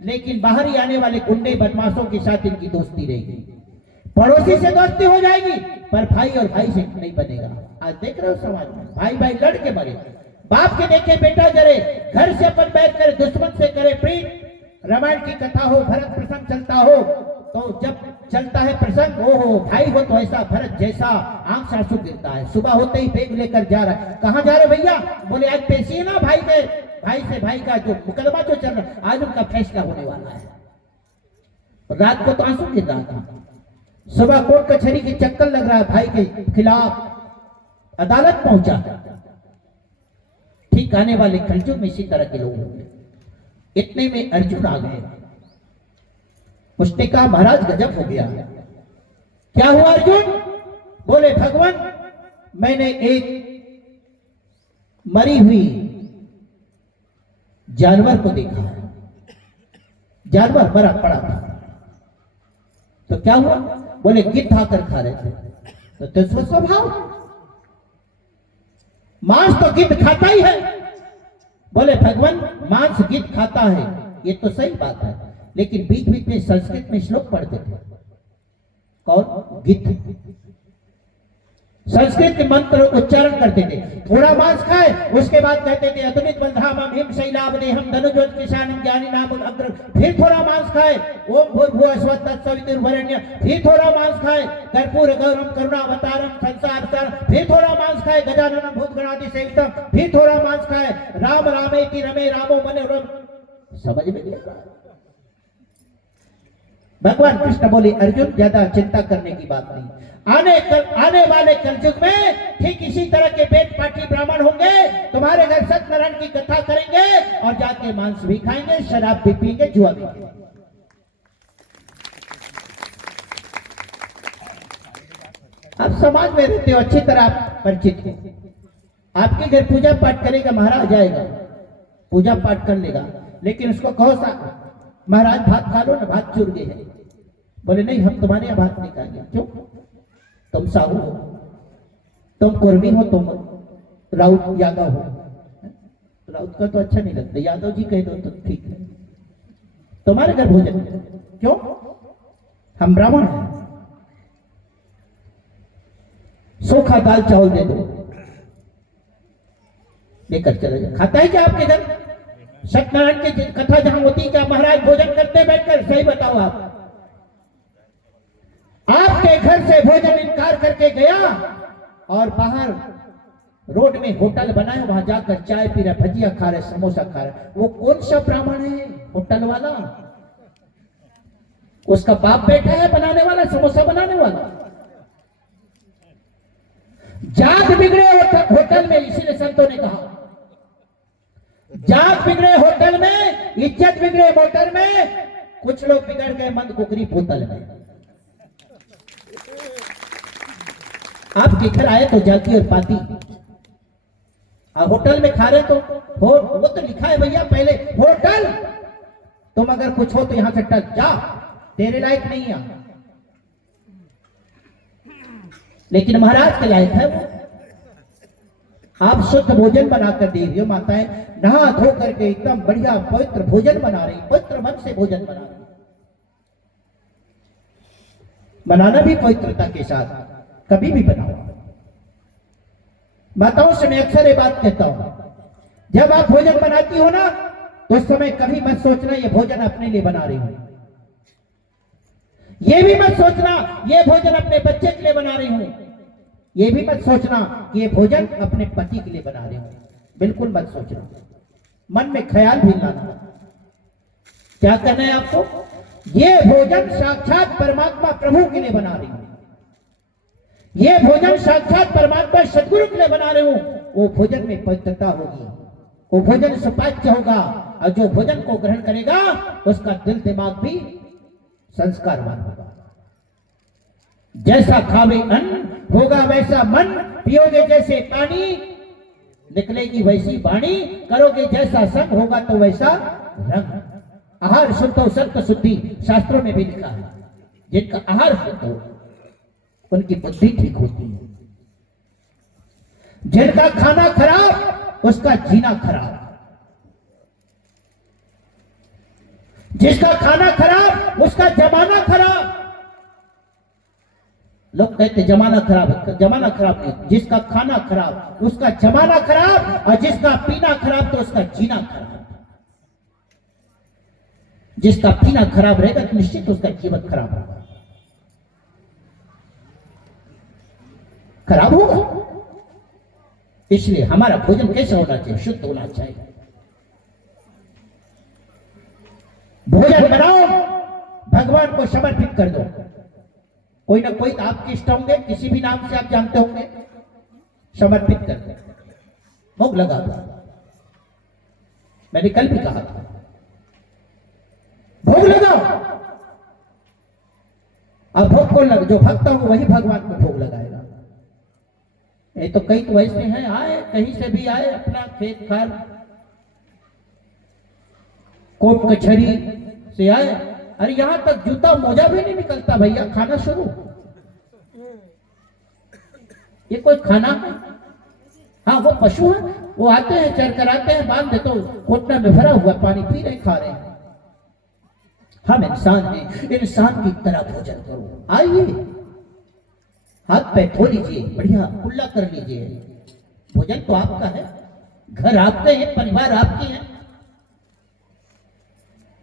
लेकिन बाहर ही आने वाले गुंडे बदमाशों के साथ इनकी दोस्ती रहेगी। पड़ोसी से दोस्ती हो जाएगी, पर भाई और भाई से नहीं बनेगा। आज देख रहे हो समाज में भाई भाई लड़ के मरे, बाप के देखे बेटा जरे, घर से अपन बैठ कर दुश्मन से करे प्रीत। रामायण की कथा हो, भरत प्रसंग चलता हो, तो जब चलता है प्रसंग, ओहो भाई हो तो ऐसा भरत जैसा, आंख से आंसू गिरता है। सुबह होते ही बैग लेकर जा रहा है, कहां जा रहे भैया? बोले आज पेशी है ना भाई के, भाई से भाई का जो मुकदमा जो चल रहा है, आज उनका फैसला होने वाला है। रात को तो आंसू गिर रहा था, सुबह कोर्ट कचहरी के चक्कर लग रहा है, भाई के खिलाफ अदालत पहुंचा। ठीक आने वाले कलयुग में इसी तरह के लोग होंगे। इतने में अर्जुन आ गए। उसने कहा महाराज गजब हो गया। क्या हुआ अर्जुन? बोले भगवान मैंने एक मरी हुई जानवर को देखा है, जानवर मरा पड़ा था। तो क्या हुआ? बोले गिद्ध आकर खा रहे थे। तो स्वभाव, मांस तो गिद्ध खाता ही है। बोले भगवान मांस गिद्ध खाता है, ये तो सही बात है, लेकिन बीच बीच में संस्कृत में श्लोक पढ़ते थे। कौन? गिद्ध। संस्कृत के मंत्र उच्चारण करते थे। थोड़ा मांस खाए, उसके बाद कहते थे अतुलित बलधामम हिम शैलावदेहम धनुज्वल किशानम ज्ञानी नाम अग्र। फिर थोड़ा मांस खाए, ओम भूर्भुवः स्वः तत्सवितुर्वरेण्य। फिर थोड़ा मांस खाए, कर्पूर गौरम करुणावतारम संसार सार। फिर थोड़ा मांस खाए, गजाननम भूतगणादि सेवितम। फिर थोड़ा मांस खाए, राम रामेति रमे रामो मनोरम। समझ में नहीं? भगवान कृष्ण बोले अर्जुन ज्यादा चिंता करने की बात नहीं। आने वाले कलयुग में ठीक इसी तरह के वेद पाठी ब्राह्मण होंगे, तुम्हारे घर सत्यनारायण की कथा करेंगे और जाके मांस भी खाएंगे, शराब भी पीएंगे, जुआ भी पीएंगे। आप समाज में रहते हो, अच्छी तरह आप परिचित हो। आपके घर पूजा पाठ करेगा महाराज आएगा, पूजा पाठ कर लेगा, लेकिन उसको कहो सा महाराज भात खा लो ना, भात चुर गए हैं। बोले नहीं हम तुम्हारे यहाँ भात नहीं खाएंगे। क्यों? तुम साहू हो, तुम कुर्मी हो, तुम राउत यादव हो। राउत का तो अच्छा नहीं लगता, यादव जी कह दो तो ठीक है। तुम्हारे घर भोजन क्यों? हम ब्राह्मण हैं। सूखा दाल चावल दे दो, लेकर चले जाओ। खाता है क्या आपके घर? सत्यनारायण की कथा जहां होती क्या महाराज भोजन करते बैठकर? सही बताओ आप। आपके घर से भोजन इनकार करके गया और बाहर रोड में होटल बनाए, वहां जाकर चाय पी रहे, भजिया खा रहे, समोसा खा रहे। वो कौन सा ब्राह्मण है? होटल वाला। उसका बाप बेटा है बनाने वाला, समोसा बनाने वाला। जात बिगड़े होटल में, इसीलिए संतों ने कहा जात बिगड़े होटल में, इज्जत बिगड़े मोटर में, कुछ लोग बिगड़ गए मंद कुकरी बोतल में। आप घर आए तो जाती और पाती, होटल में खा रहे तो वो तो लिखा है भैया पहले होटल। तुम अगर कुछ हो तो यहां से टच जा, तेरे लायक नहीं है, लेकिन महाराज के लायक है वो। आप शुद्ध भोजन बनाकर दे रही हो, माताएं नहा धो करके एकदम बढ़िया पवित्र भोजन बना रही, पवित्र मन से भोजन बना रही। बनाना भी पवित्रता के साथ, कभी भी बनाओ। माताओं से मैं अक्सर ये बात कहता हूं, जब आप भोजन बनाती हो ना तो उस समय कभी मत सोचना ये भोजन अपने लिए बना रही हूं, ये भी मत सोचना ये भोजन अपने बच्चे के लिए बना रही हूं, ये भी मत सोचना कि ये भोजन अपने पति के लिए बना रही हूं। बिल्कुल मत सोचना, मन में ख्याल भी लाना। क्या करना है आपको? ये भोजन साक्षात परमात्मा प्रभु के लिए बना रही हूं, ये भोजन साक्षात परमात्मा सदगुरु के लिए बना रहे हूं। वो भोजन में पवित्रता होगी, वो भोजन सुपाच्य होगा, और जो भोजन को ग्रहण करेगा उसका दिल दिमाग भी संस्कारवान होगा। जैसा खावे अन्न होगा वैसा मन, पियोगे जैसे पानी निकलेगी वैसी वाणी, करोगे जैसा संग होगा तो वैसा रंग। आहार शुद्ध हो सत्य शुद्धि, शास्त्रों में भी लिखा है। जिनका आहार शुद्ध हो उनकी बुद्धि ठीक होती है, जिनका खाना खराब उसका जीना खराब, जिसका खाना खराब उसका जमाना खराब। लोग कहते जमाना खराब है, जमाना खराब नहीं, जिसका खाना खराब उसका जमाना खराब, और जिसका पीना खराब तो उसका जीना खराब। जिसका पीना खराब रहेगा तो निश्चित उसका जीवन खराब होगा, खराब होगा। इसलिए हमारा भोजन कैसा होना चाहिए? शुद्ध होना चाहिए। भोजन बनाओ, भगवान को समर्पित कर दो। कोई ना कोई आपके इष्ट होंगे, किसी भी नाम से आप जानते होंगे, समर्पित कर दो, भोग लगा दो। मैंने कल भी कहा था भोग लगाओ। अब भोग को लग, जो भक्त हो वही भगवान को भोग लगाएगा। ये तो कई तो वैसे हैं, आए कहीं से भी आए, अपना खेत खाल कोर्ट कचहरी से आए, अरे यहां तक जूता मोजा भी नहीं निकलता भैया, खाना शुरू। ये कोई खाना है? हाँ वो पशु है, वो आते हैं चर कर आते हैं, बांध देते हो कोटना में भरा हुआ पानी पी रहे खा रहे हैं। हम इंसान हैं, इंसान की तरह भोजन करो। आइए हाथ पैर धो लीजिए, बढ़िया कुल्ला कर लीजिए। भोजन तो आपका है, घर आपके हैं, परिवार आपके हैं,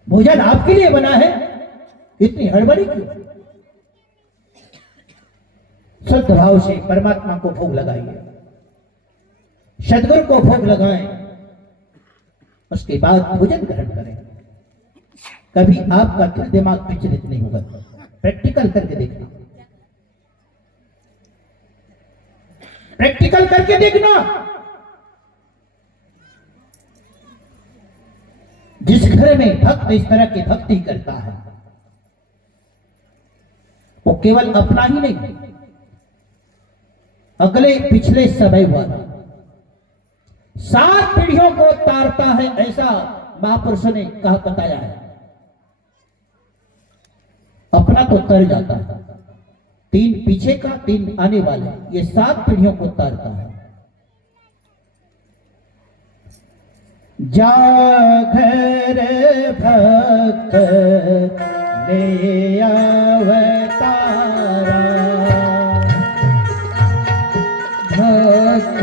भोजन आपके लिए बना है, इतनी हड़बड़ी क्यों? शुद्ध भाव से परमात्मा को भोग लगाइए, सदगुरु को भोग लगाएं, उसके बाद भोजन ग्रहण करें। कभी आपका दिल दिमाग विचलित नहीं होगा। प्रैक्टिकल करके देखना, प्रैक्टिकल करके देखना। जिस घर में भक्त इस तरह की भक्ति करता है, वो केवल अपना ही नहीं, अगले पिछले समय वाला 7 पीढ़ियों को तारता है, ऐसा महापुरुषों ने कहा बताया है। अपना तो तर जाता है, 3 पीछे का 3 आने वाले, ये 7 पीढ़ियों को तारता है। जागर भक्त ले अवतारा, भक्त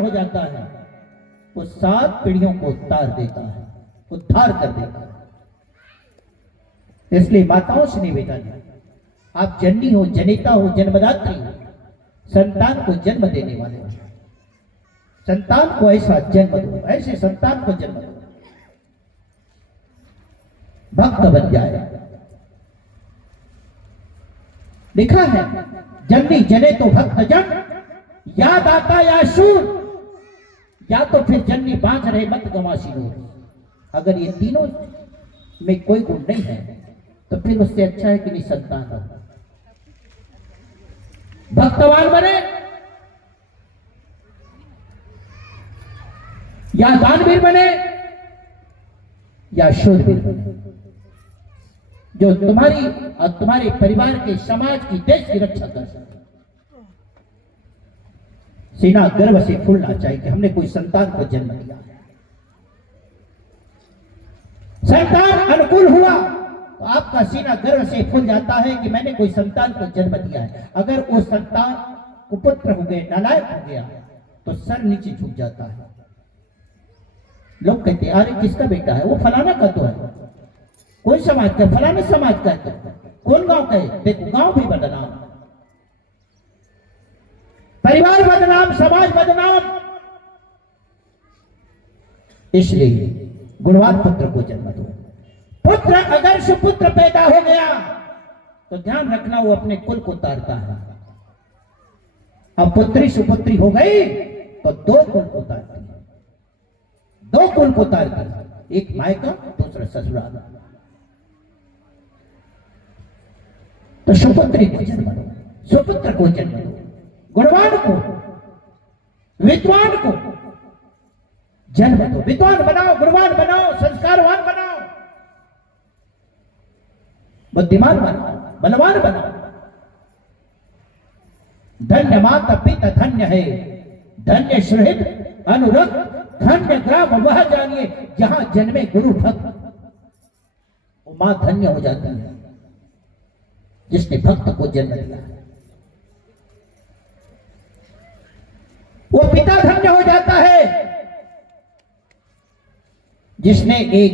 हो जाता है, वो 7 पीढ़ियों को उतार देता है, उद्धार कर देता है। इसलिए माताओं से निवेदन है, आप जननी हो, जनिता हो, जन्मदात्री हो, संतान को जन्म देने वाले हो, संतान को ऐसा जन्म दो, ऐसे संतान को जन्म दो, भक्त बन जाए। लिखा है जननी जने तो भक्त जन, याद आता या शूर, या तो फिर जननी बांझ रहे मत गवासी लोग। अगर ये तीनों में कोई गुण नहीं है तो फिर उससे अच्छा है कि निसंतान हो। भक्तवान बने या दानवीर बने या शूरवीर बने, जो तुम्हारी और तुम्हारे परिवार के, समाज की, देश की रक्षा कर सके। सीना गर्व से फूलना चाहिए कि हमने कोई संतान को जन्म दिया है। संतान अनुकूल हुआ तो आपका सीना गर्व से फूल जाता है कि मैंने कोई संतान को जन्म दिया है। अगर वो संतान कुपुत्र हो गए, नालायक हो गया, तो सर नीचे झुक जाता है। लोग कहते हैं अरे किसका बेटा है, वो फलाना का तो है, कोई समाज का, फलाने समाज का है, कौन गांव का है, देखो गांव भी बदनाम, परिवार बदनाम, समाज बदनाम। इसलिए गुणवान पुत्र को जन्म दो। पुत्र अगर सुपुत्र पैदा हो गया तो ध्यान रखना वो अपने कुल को तारता है। अब पुत्री सुपुत्री हो गई तो 2 कुल को तारती है, 2 कुल को तारती है, एक मायका दूसरा ससुराल। तो सुपुत्री को जन्म दो, सुपुत्र को जन्म दो, गुणवान को, विद्वान को जन्म दो। विद्वान बनाओ, गुणवान बनाओ, संस्कारवान बनाओ। बुद्धिमान बनाओ, बलवान बनाओ। धन्य माता पिता धन्य है, धन्य सुहृद अनुरक्त, धन्य ग्राम वह जानिए जहां जन्मे गुरु भक्त। वो मां धन्य हो जाती है जिसने भक्त को जन्म दिया है। वो पिता धन्य हो जाता है जिसने एक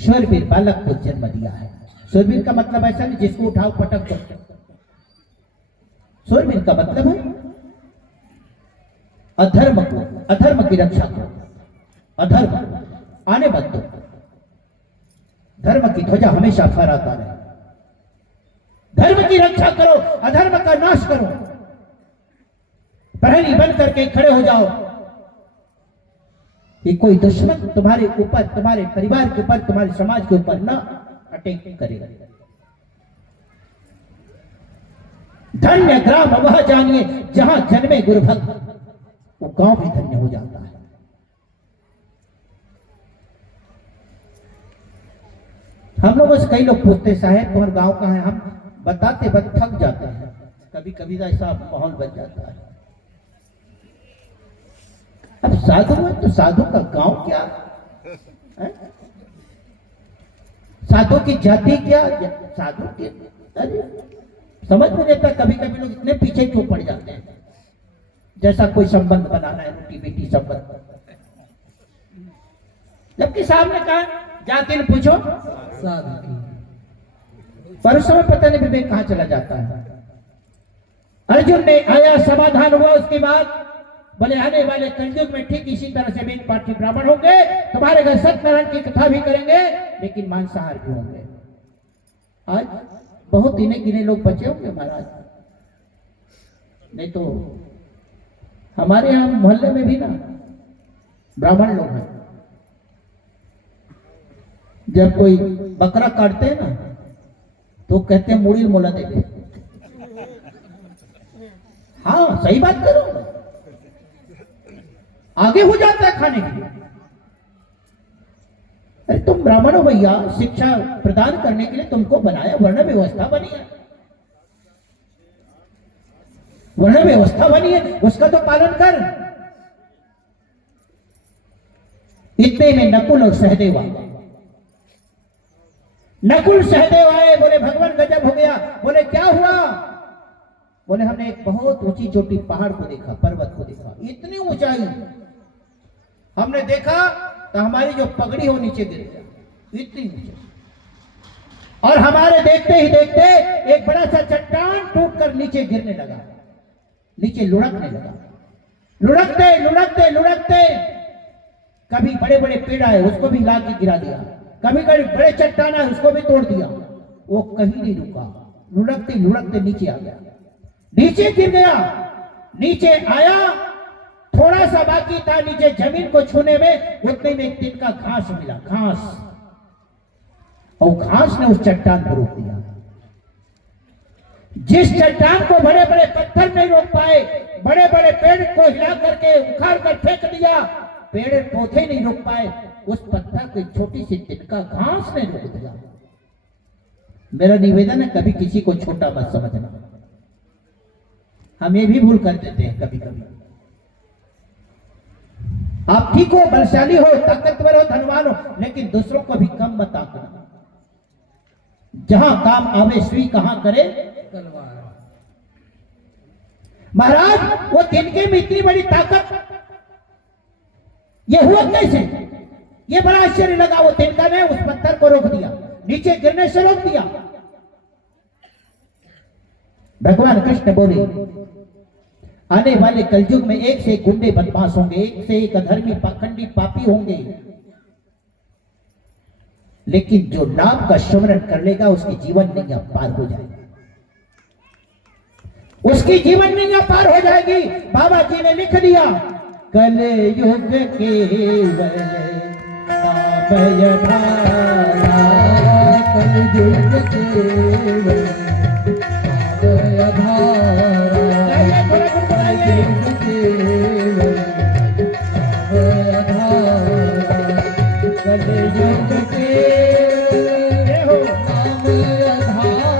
शूरवीर बालक को जन्म दिया है। शूरवीर का मतलब ऐसा नहीं जिसको उठाओ पटक दो। शूरवीर का मतलब है अधर्म की रक्षा करो, अधर्म आने मत दो, धर्म की ध्वजा हमेशा फहराता रहे। धर्म की रक्षा करो, अधर्म का नाश करो। प्रहरी बन करके खड़े हो जाओ कि कोई दुश्मन तुम्हारे ऊपर, तुम्हारे परिवार के ऊपर, तुम्हारे समाज के ऊपर ना अटैक करेगा। धन्य ग्राम वह जानिए जहां जन्मे गुरु भक्त। वो गांव भी धन्य हो जाता है। हम लोगों से कई लोग पूछते साहेब तुम्हारा गांव कहां है, हम बताते बस थक जाते हैं। कभी कभी ऐसा माहौल बन जाता है। अब साधु है तो साधु का गांव क्या है? साधु की जाति क्या, साधु की समझ में नहीं आता। कभी कभी लोग इतने पीछे क्यों पड़ जाते हैं, जैसा कोई संबंध बनाना है, रोटी बेटी संबंध, जबकि साहब ने कहा जाति ने पूछो साधु की। पर उस समय पता नहीं विवेक कहां चला जाता है। अर्जुन ने आया, समाधान हुआ, उसके बाद बोले आने वाले कलयुग में ठीक इसी तरह से वेद पाठी ब्राह्मण होंगे, तुम्हारे घर सत्यनारायण की कथा भी करेंगे लेकिन मांसाहार भी होंगे। आज बहुत गिने गिने लोग बचे होंगे महाराज, नहीं तो हमारे यहां मोहल्ले में भी ना ब्राह्मण लोग हैं। जब कोई बकरा काटते हैं ना तो कहते हैं मुड़ी मोला दे दे। हाँ सही बात करो, आगे हो जाता है खाने के लिए। अरे तुम ब्राह्मण हो भैया, शिक्षा प्रदान करने के लिए तुमको बनाया, वर्ण व्यवस्था बनी है, वर्ण व्यवस्था बनी है, उसका तो पालन कर। इतने में नकुल और सहदेव आए। नकुल सहदेव आए, बोले भगवान गजब हो गया। बोले क्या हुआ? बोले हमने एक बहुत ऊंची चोटी पहाड़ को देखा, पर्वत को देखा, इतनी ऊंचाई हमने देखा तो हमारी जो पगड़ी हो नीचे गिर गया, इतनी नीचे। और हमारे देखते ही देखते एक बड़ा सा चट्टान टूटकर नीचे गिरने लगा, नीचे लुढ़कने लगा। लुढ़कते लुढ़कते लुढ़कते कभी बड़े बड़े पेड़ आए, उसको भी ला के गिरा दिया। कभी कभी बड़े चट्टान आए, उसको भी तोड़ दिया। वो कहीं नहीं रुका, लुढ़कते लुढ़कते नीचे आ गया, नीचे गिर गया। नीचे आया, थोड़ा सा बाकी था नीचे जमीन को छूने में, उतने में एक तिनका घास मिला, घास, और घास ने उस चट्टान को रोक दिया। जिस चट्टान को बड़े बड़े पत्थर नहीं रोक पाए, बड़े बड़े पेड़ को हिला करके उखाड़ कर फेंक दिया, पेड़ पौधे नहीं रोक पाए, उस पत्थर को छोटी सी तिनका घास ने रोक दिया। मेरा निवेदन है कभी किसी को छोटा मत समझना। हम ये भी भूल कर देते हैं कभी कभी। आप ठीक हो, बलशाली हो, ताकतवर हो, धनवान हो, लेकिन दूसरों को भी कम मत आंकना। जहां काम आवे सुई कहां करे तलवार। महाराज वो तिनके में इतनी बड़ी ताकत, ये हुआ कैसे? ये बड़ा आश्चर्य लगा। वो तिनका ने उस पत्थर को रोक दिया, नीचे गिरने से रोक दिया। भगवान कृष्ण बोले आने वाले कलयुग में एक से एक गुंडे बदमाश होंगे, एक से एक अधर्मी पाखंडी पापी होंगे, लेकिन जो नाम का स्मरण कर लेगा उसकी जीवन नैया पार हो जाएगी, उसकी जीवन नैया पार हो जाएगी। बाबा जी ने लिख दिया कलयुग केवल नामय धारा, कलयुग केवल नामय धारा, कलयुग केवल नामय धारा।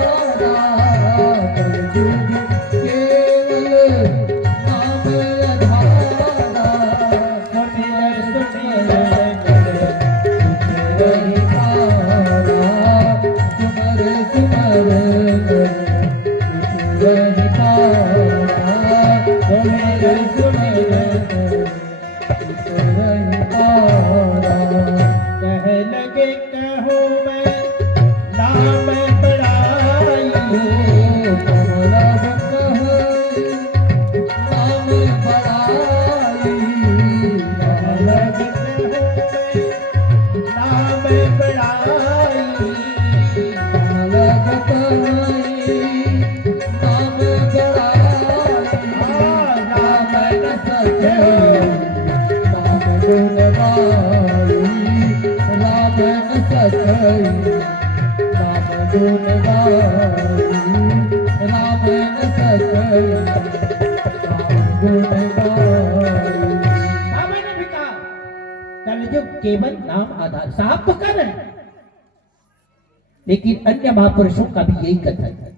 राम न सकई नाम गुण गाई, राम न सकई नाम गुण गाई। बाबा ने भी कहा कलयुग केवल नाम आधार, साहब तो कर रहे हैं, लेकिन अन्य महापुरुषों का भी यही कथन है,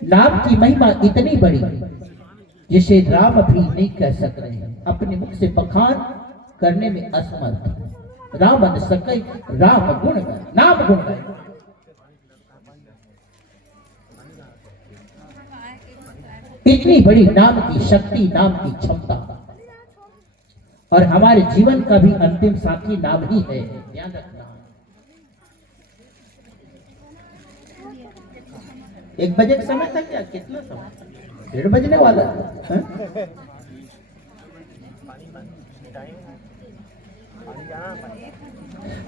नाम की महिमा इतनी बड़ी जिसे राम भी नहीं कह सक रहे हैं, अपने मुख से बखान करने में असमर्थ। राम न सके राम गुण गाए, नाम गुण गाए। इतनी बड़ी नाम की शक्ति, नाम की क्षमता, और हमारे जीवन का भी अंतिम साथी नाम ही है, ध्यान रखना। 1 बजे का समय था क्या, कितना समय, 1:30 बजने वाला है?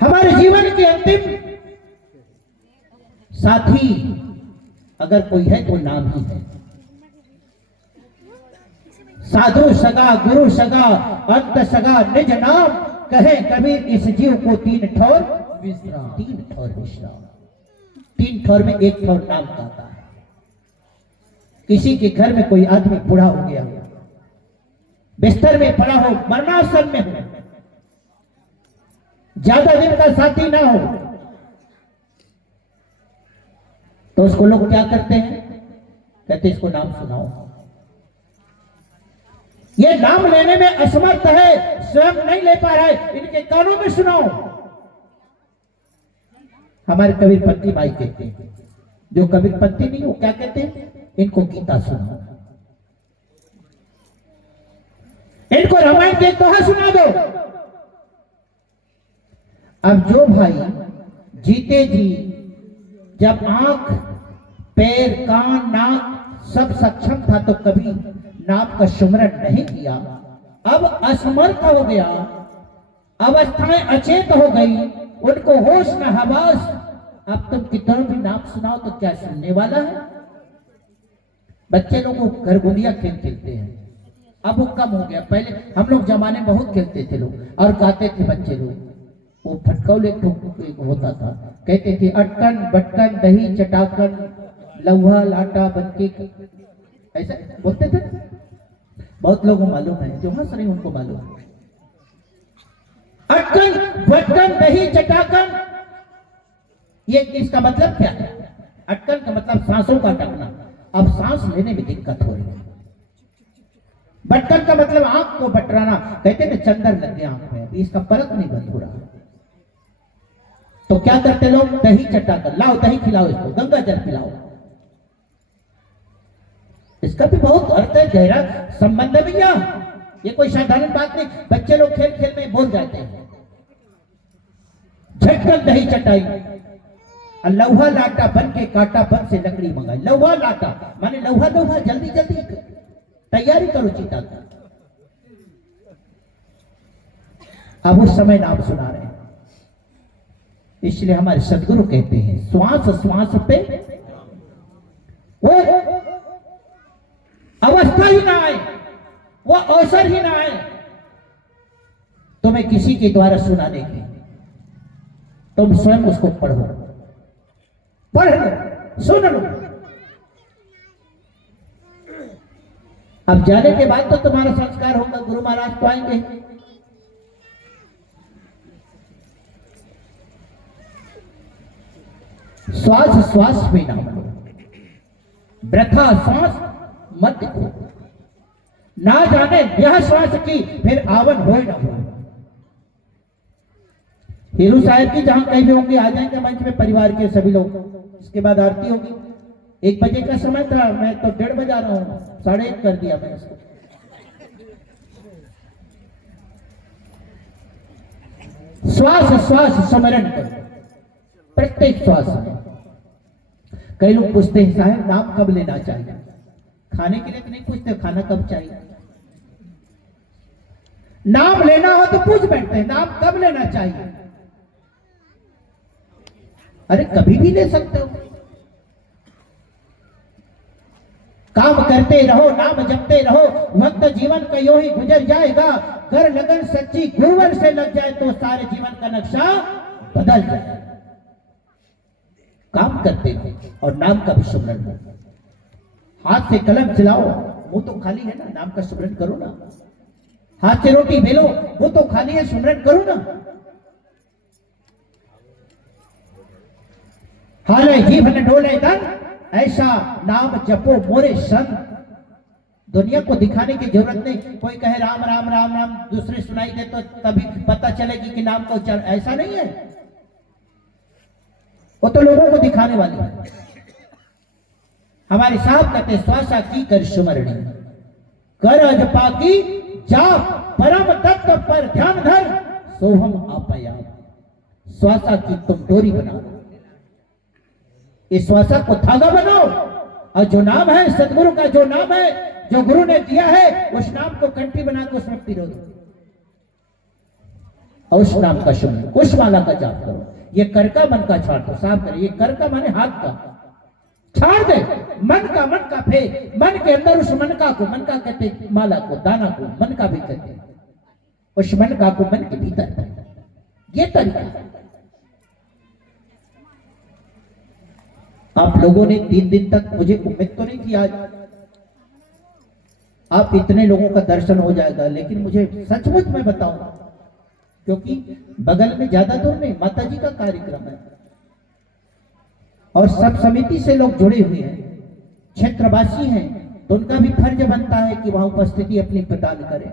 हमारे जीवन के अंतिम साथी अगर कोई है तो नाम ही है। साधु सगा गुरु सगा अंत सगा निज नाम, कहे कबीर इस जीव को 3 ठौर विश्राम, 3 ठौर विश्राम। 3 ठौर में 1 ठौर नाम का आता है। किसी के घर में कोई आदमी बूढ़ा हो गया हो, बिस्तर में पड़ा हो, मरणासन में हो, ज्यादा दिन का साथी ना हो, तो उसको लोग क्या करते हैं, कहते इसको नाम सुनाओ। ये नाम लेने में असमर्थ है, स्वयं नहीं ले पा रहा है, इनके कानों में सुनाओ। हमारे कबीरपंथी भाई कहते हैं, जो कबीरपंथी नहीं वो क्या कहते हैं, इनको गीता सुनाओ, इनको रामायण के दोहा सुना दो। अब जो भाई जीते जी जब आंख पैर कान नाक सब सक्षम था तो कभी नाम का सुमरन नहीं किया, अब असमर्थ हो गया, अवस्थाएं अचेत हो गई, उनको होश न हवास, अब तुम कितना भी नाम सुनाओ तो क्या सुनने वाला है। बच्चे लोग को घरगुंडिया खेल खेलते हैं, अब वो कम हो गया। पहले हम लोग जमाने में बहुत खेलते थे लोग और गाते थे बच्चे लोग, वो फटकौले होता था, कहते थे अटकन बटकन दही चटाकन लौहा लाटा बनके, ऐसा बोलते थे। बहुत लोगों को मालूम है, जो हंस रहे उनको मालूम है। अटकन बटकन दही चटाकन, ये इसका मतलब क्या है? अटकन का मतलब सांसों का अटकना, अब सांस लेने में दिक्कत हो रही है। बटकन का मतलब आंख को बटराना, कहते थे चंदन लग गया आंख में, अभी इसका परत नहीं बंद हो रहा। तो क्या करते लोग, दही चटाकर, लाओ दही खिलाओ इसको, गंगा जल पिलाओ। इसका भी बहुत अर्थ है, गहरा संबंध है भैया, ये कोई साधारण बात नहीं। बच्चे लोग खेल खेल में बोल जाते हैं, झटकन दही चटाई, लौहा लाटा बन के काटा बन से लकड़ी मंगाई। लौहा लाटा माने लौहा लोहा, जल्दी जल्दी तैयारी करो चीता का। अब उस समय नाम सुना रहे हैं, इसलिए हमारे सदगुरु कहते हैं श्वास श्वास पे वो अवस्था ही ना आए, वो अवसर ही ना आए तुम्हें किसी के द्वारा सुनाने की, तुम स्वयं उसको पढ़ो, पढ़ लो, सुन लो। अब जाने के बाद तो तुम्हारा संस्कार होगा, गुरु महाराज तो आएंगे। श्वास श्वास में नाम लो, वृथा श्वास मत खो, ना जाने यह श्वास की फिर आवन हो न हो। हीरू साहब की जहां कहीं भी होंगे आ जाएंगे मंच में परिवार के सभी लोग। इसके बाद आरती होगी। 1 बजे का समय था, मैं तो 1:30 बजा रहा हूं, 1:30 कर दिया मैंने इसको। श्वास श्वास स्मरण करो, प्रत्येक श्वास में। कई लोग पूछते हैं साहब नाम कब लेना चाहिए, खाने के लिए तो नहीं पूछते खाना कब चाहिए। नाम लेना हो तो पूछ बैठते हैं नाम कब लेना चाहिए। अरे कभी भी ले सकते हो, काम करते रहो, नाम जपते रहो, वक्त जीवन का यूं ही गुजर जाएगा। कर लगन सच्ची गुरुवर से लग जाए तो सारे जीवन का नक्शा बदल जाए। काम करते रहो और नाम का भी सुमरन करो। हाथ से कलम चलाओ, वो तो खाली है ना, नाम का सुमरन करो ना। हाथ से रोटी बेलो, वो तो खाली है, सुमरन करो ना। हाले जीभ न डोले तन, ऐसा नाम जपो मोरे संग। दुनिया को दिखाने की जरूरत नहीं। कोई कहे राम राम राम राम, दूसरे सुनाई दे तो तभी पता चलेगी कि नाम को चल, ऐसा नहीं है। वो तो लोगों को दिखाने वाली है। हमारे साहब कहते श्वासा की कर सुमरणी, कर अजपा की जाप, परम तत्व पर ध्यान धर, सोहम आपया। श्वासा की तुम डोरी बनाओ, इस श्वासा को धागा बनाओ, और जो नाम है सदगुरु का, जो नाम है जो गुरु ने दिया है, उस नाम को कंठी बना के उसमें पिरो दो और उस नाम का शुभ, उस माला का जाप करो। ये कर का मन का छाड़ दो, साफ करें। ये कर का माने हाथ का, छाड़ दे मन का फेंक। मन के अंदर उस मन का को, मन का कहते माला को, दाना को मन का भी कहते हैं, उस मन का को मन के भीतर। ये तरीका है। आप लोगों ने 3 दिन तक, मुझे उम्मीद तो नहीं थी आज आप इतने लोगों का दर्शन हो जाएगा, लेकिन मुझे सचमुच में बताऊं, क्योंकि बगल में ज्यादा दूर नहीं माता जी का कार्यक्रम है और सब समिति से लोग जुड़े हुए हैं, क्षेत्रवासी हैं, तो उनका भी फर्ज बनता है कि वहां उपस्थिति अपनी प्रदान करें।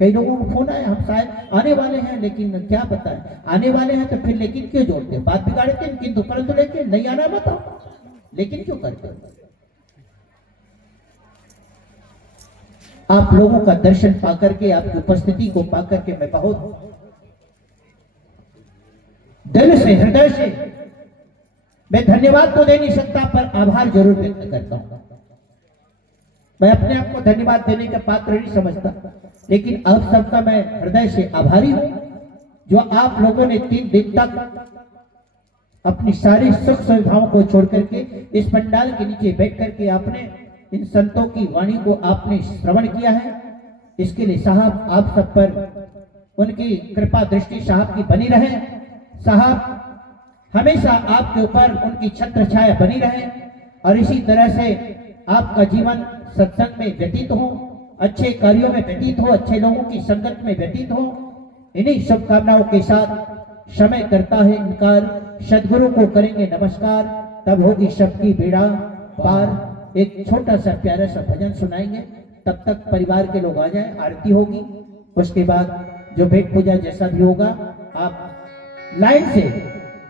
कई लोगों को फोन आया, हम शायद आने वाले हैं, लेकिन क्या पता है आने वाले हैं तो फिर लेकिन क्यों जोड़ते हैं, बात बिगाड़ते हैं, किंतु परंतु लेके नहीं आना बताओ, लेकिन क्यों करते हैं। आप लोगों का दर्शन पाकर के, आपकी उपस्थिति को पाकर के मैं बहुत दिल से, हृदय से, मैं धन्यवाद तो दे नहीं सकता पर आभार जरूर व्यक्त करता हूं। मैं अपने आप को धन्यवाद देने का पात्र नहीं समझता, लेकिन आप सबका मैं हृदय से आभारी हूं, जो आप लोगों ने 3 दिन तक अपनी सारी सुख सुविधाओं को छोड़ करके इस पंडाल के नीचे बैठ करके आपने इन संतों की वाणी को आपने श्रवण किया है। इसके लिए साहब आप सब पर उनकी कृपा दृष्टि साहब की बनी रहे। साहब हमेशा आपके ऊपर उनकी छत्र छाया बनी रहे और इसी तरह से आपका जीवन सत्संग में व्यतीत हो, अच्छे कार्यों में व्यतीत हो, अच्छे लोगों की संगत में व्यतीत हो। इन्हीं शुभकामनाओं के साथ समय करता है इनकार, सदगुरु को करेंगे नमस्कार, तब होगी सबकी बेड़ा पार। एक छोटा सा प्यारा सा भजन सुनाएंगे, तब तक परिवार के लोग आ जाएं, आरती होगी, उसके बाद जो भेंट पूजा जैसा भी होगा आप लाइन से,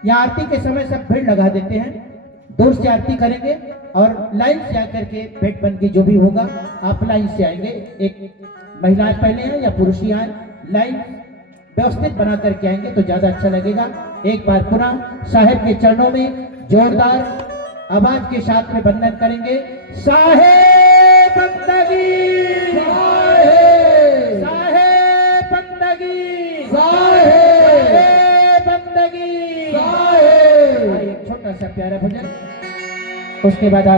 या आरती के समय सब भीड़ लगा देते हैं, दूर से आरती करेंगे और लाइन से आकर के भेंट बन के जो भी होगा आप लाइन से आएंगे। एक महिलाएं पहले हैं या पुरुष ही आए, लाइन व्यवस्थित बना करके आएंगे तो ज्यादा अच्छा लगेगा। एक बार पुनः साहेब के चरणों में जोरदार आवाज के साथ में वंदन करेंगे। साहेब बंदगी, साहेब बंदगी, साहेब बंदगी। एक छोटा सा प्यारा भजन, उसके बाद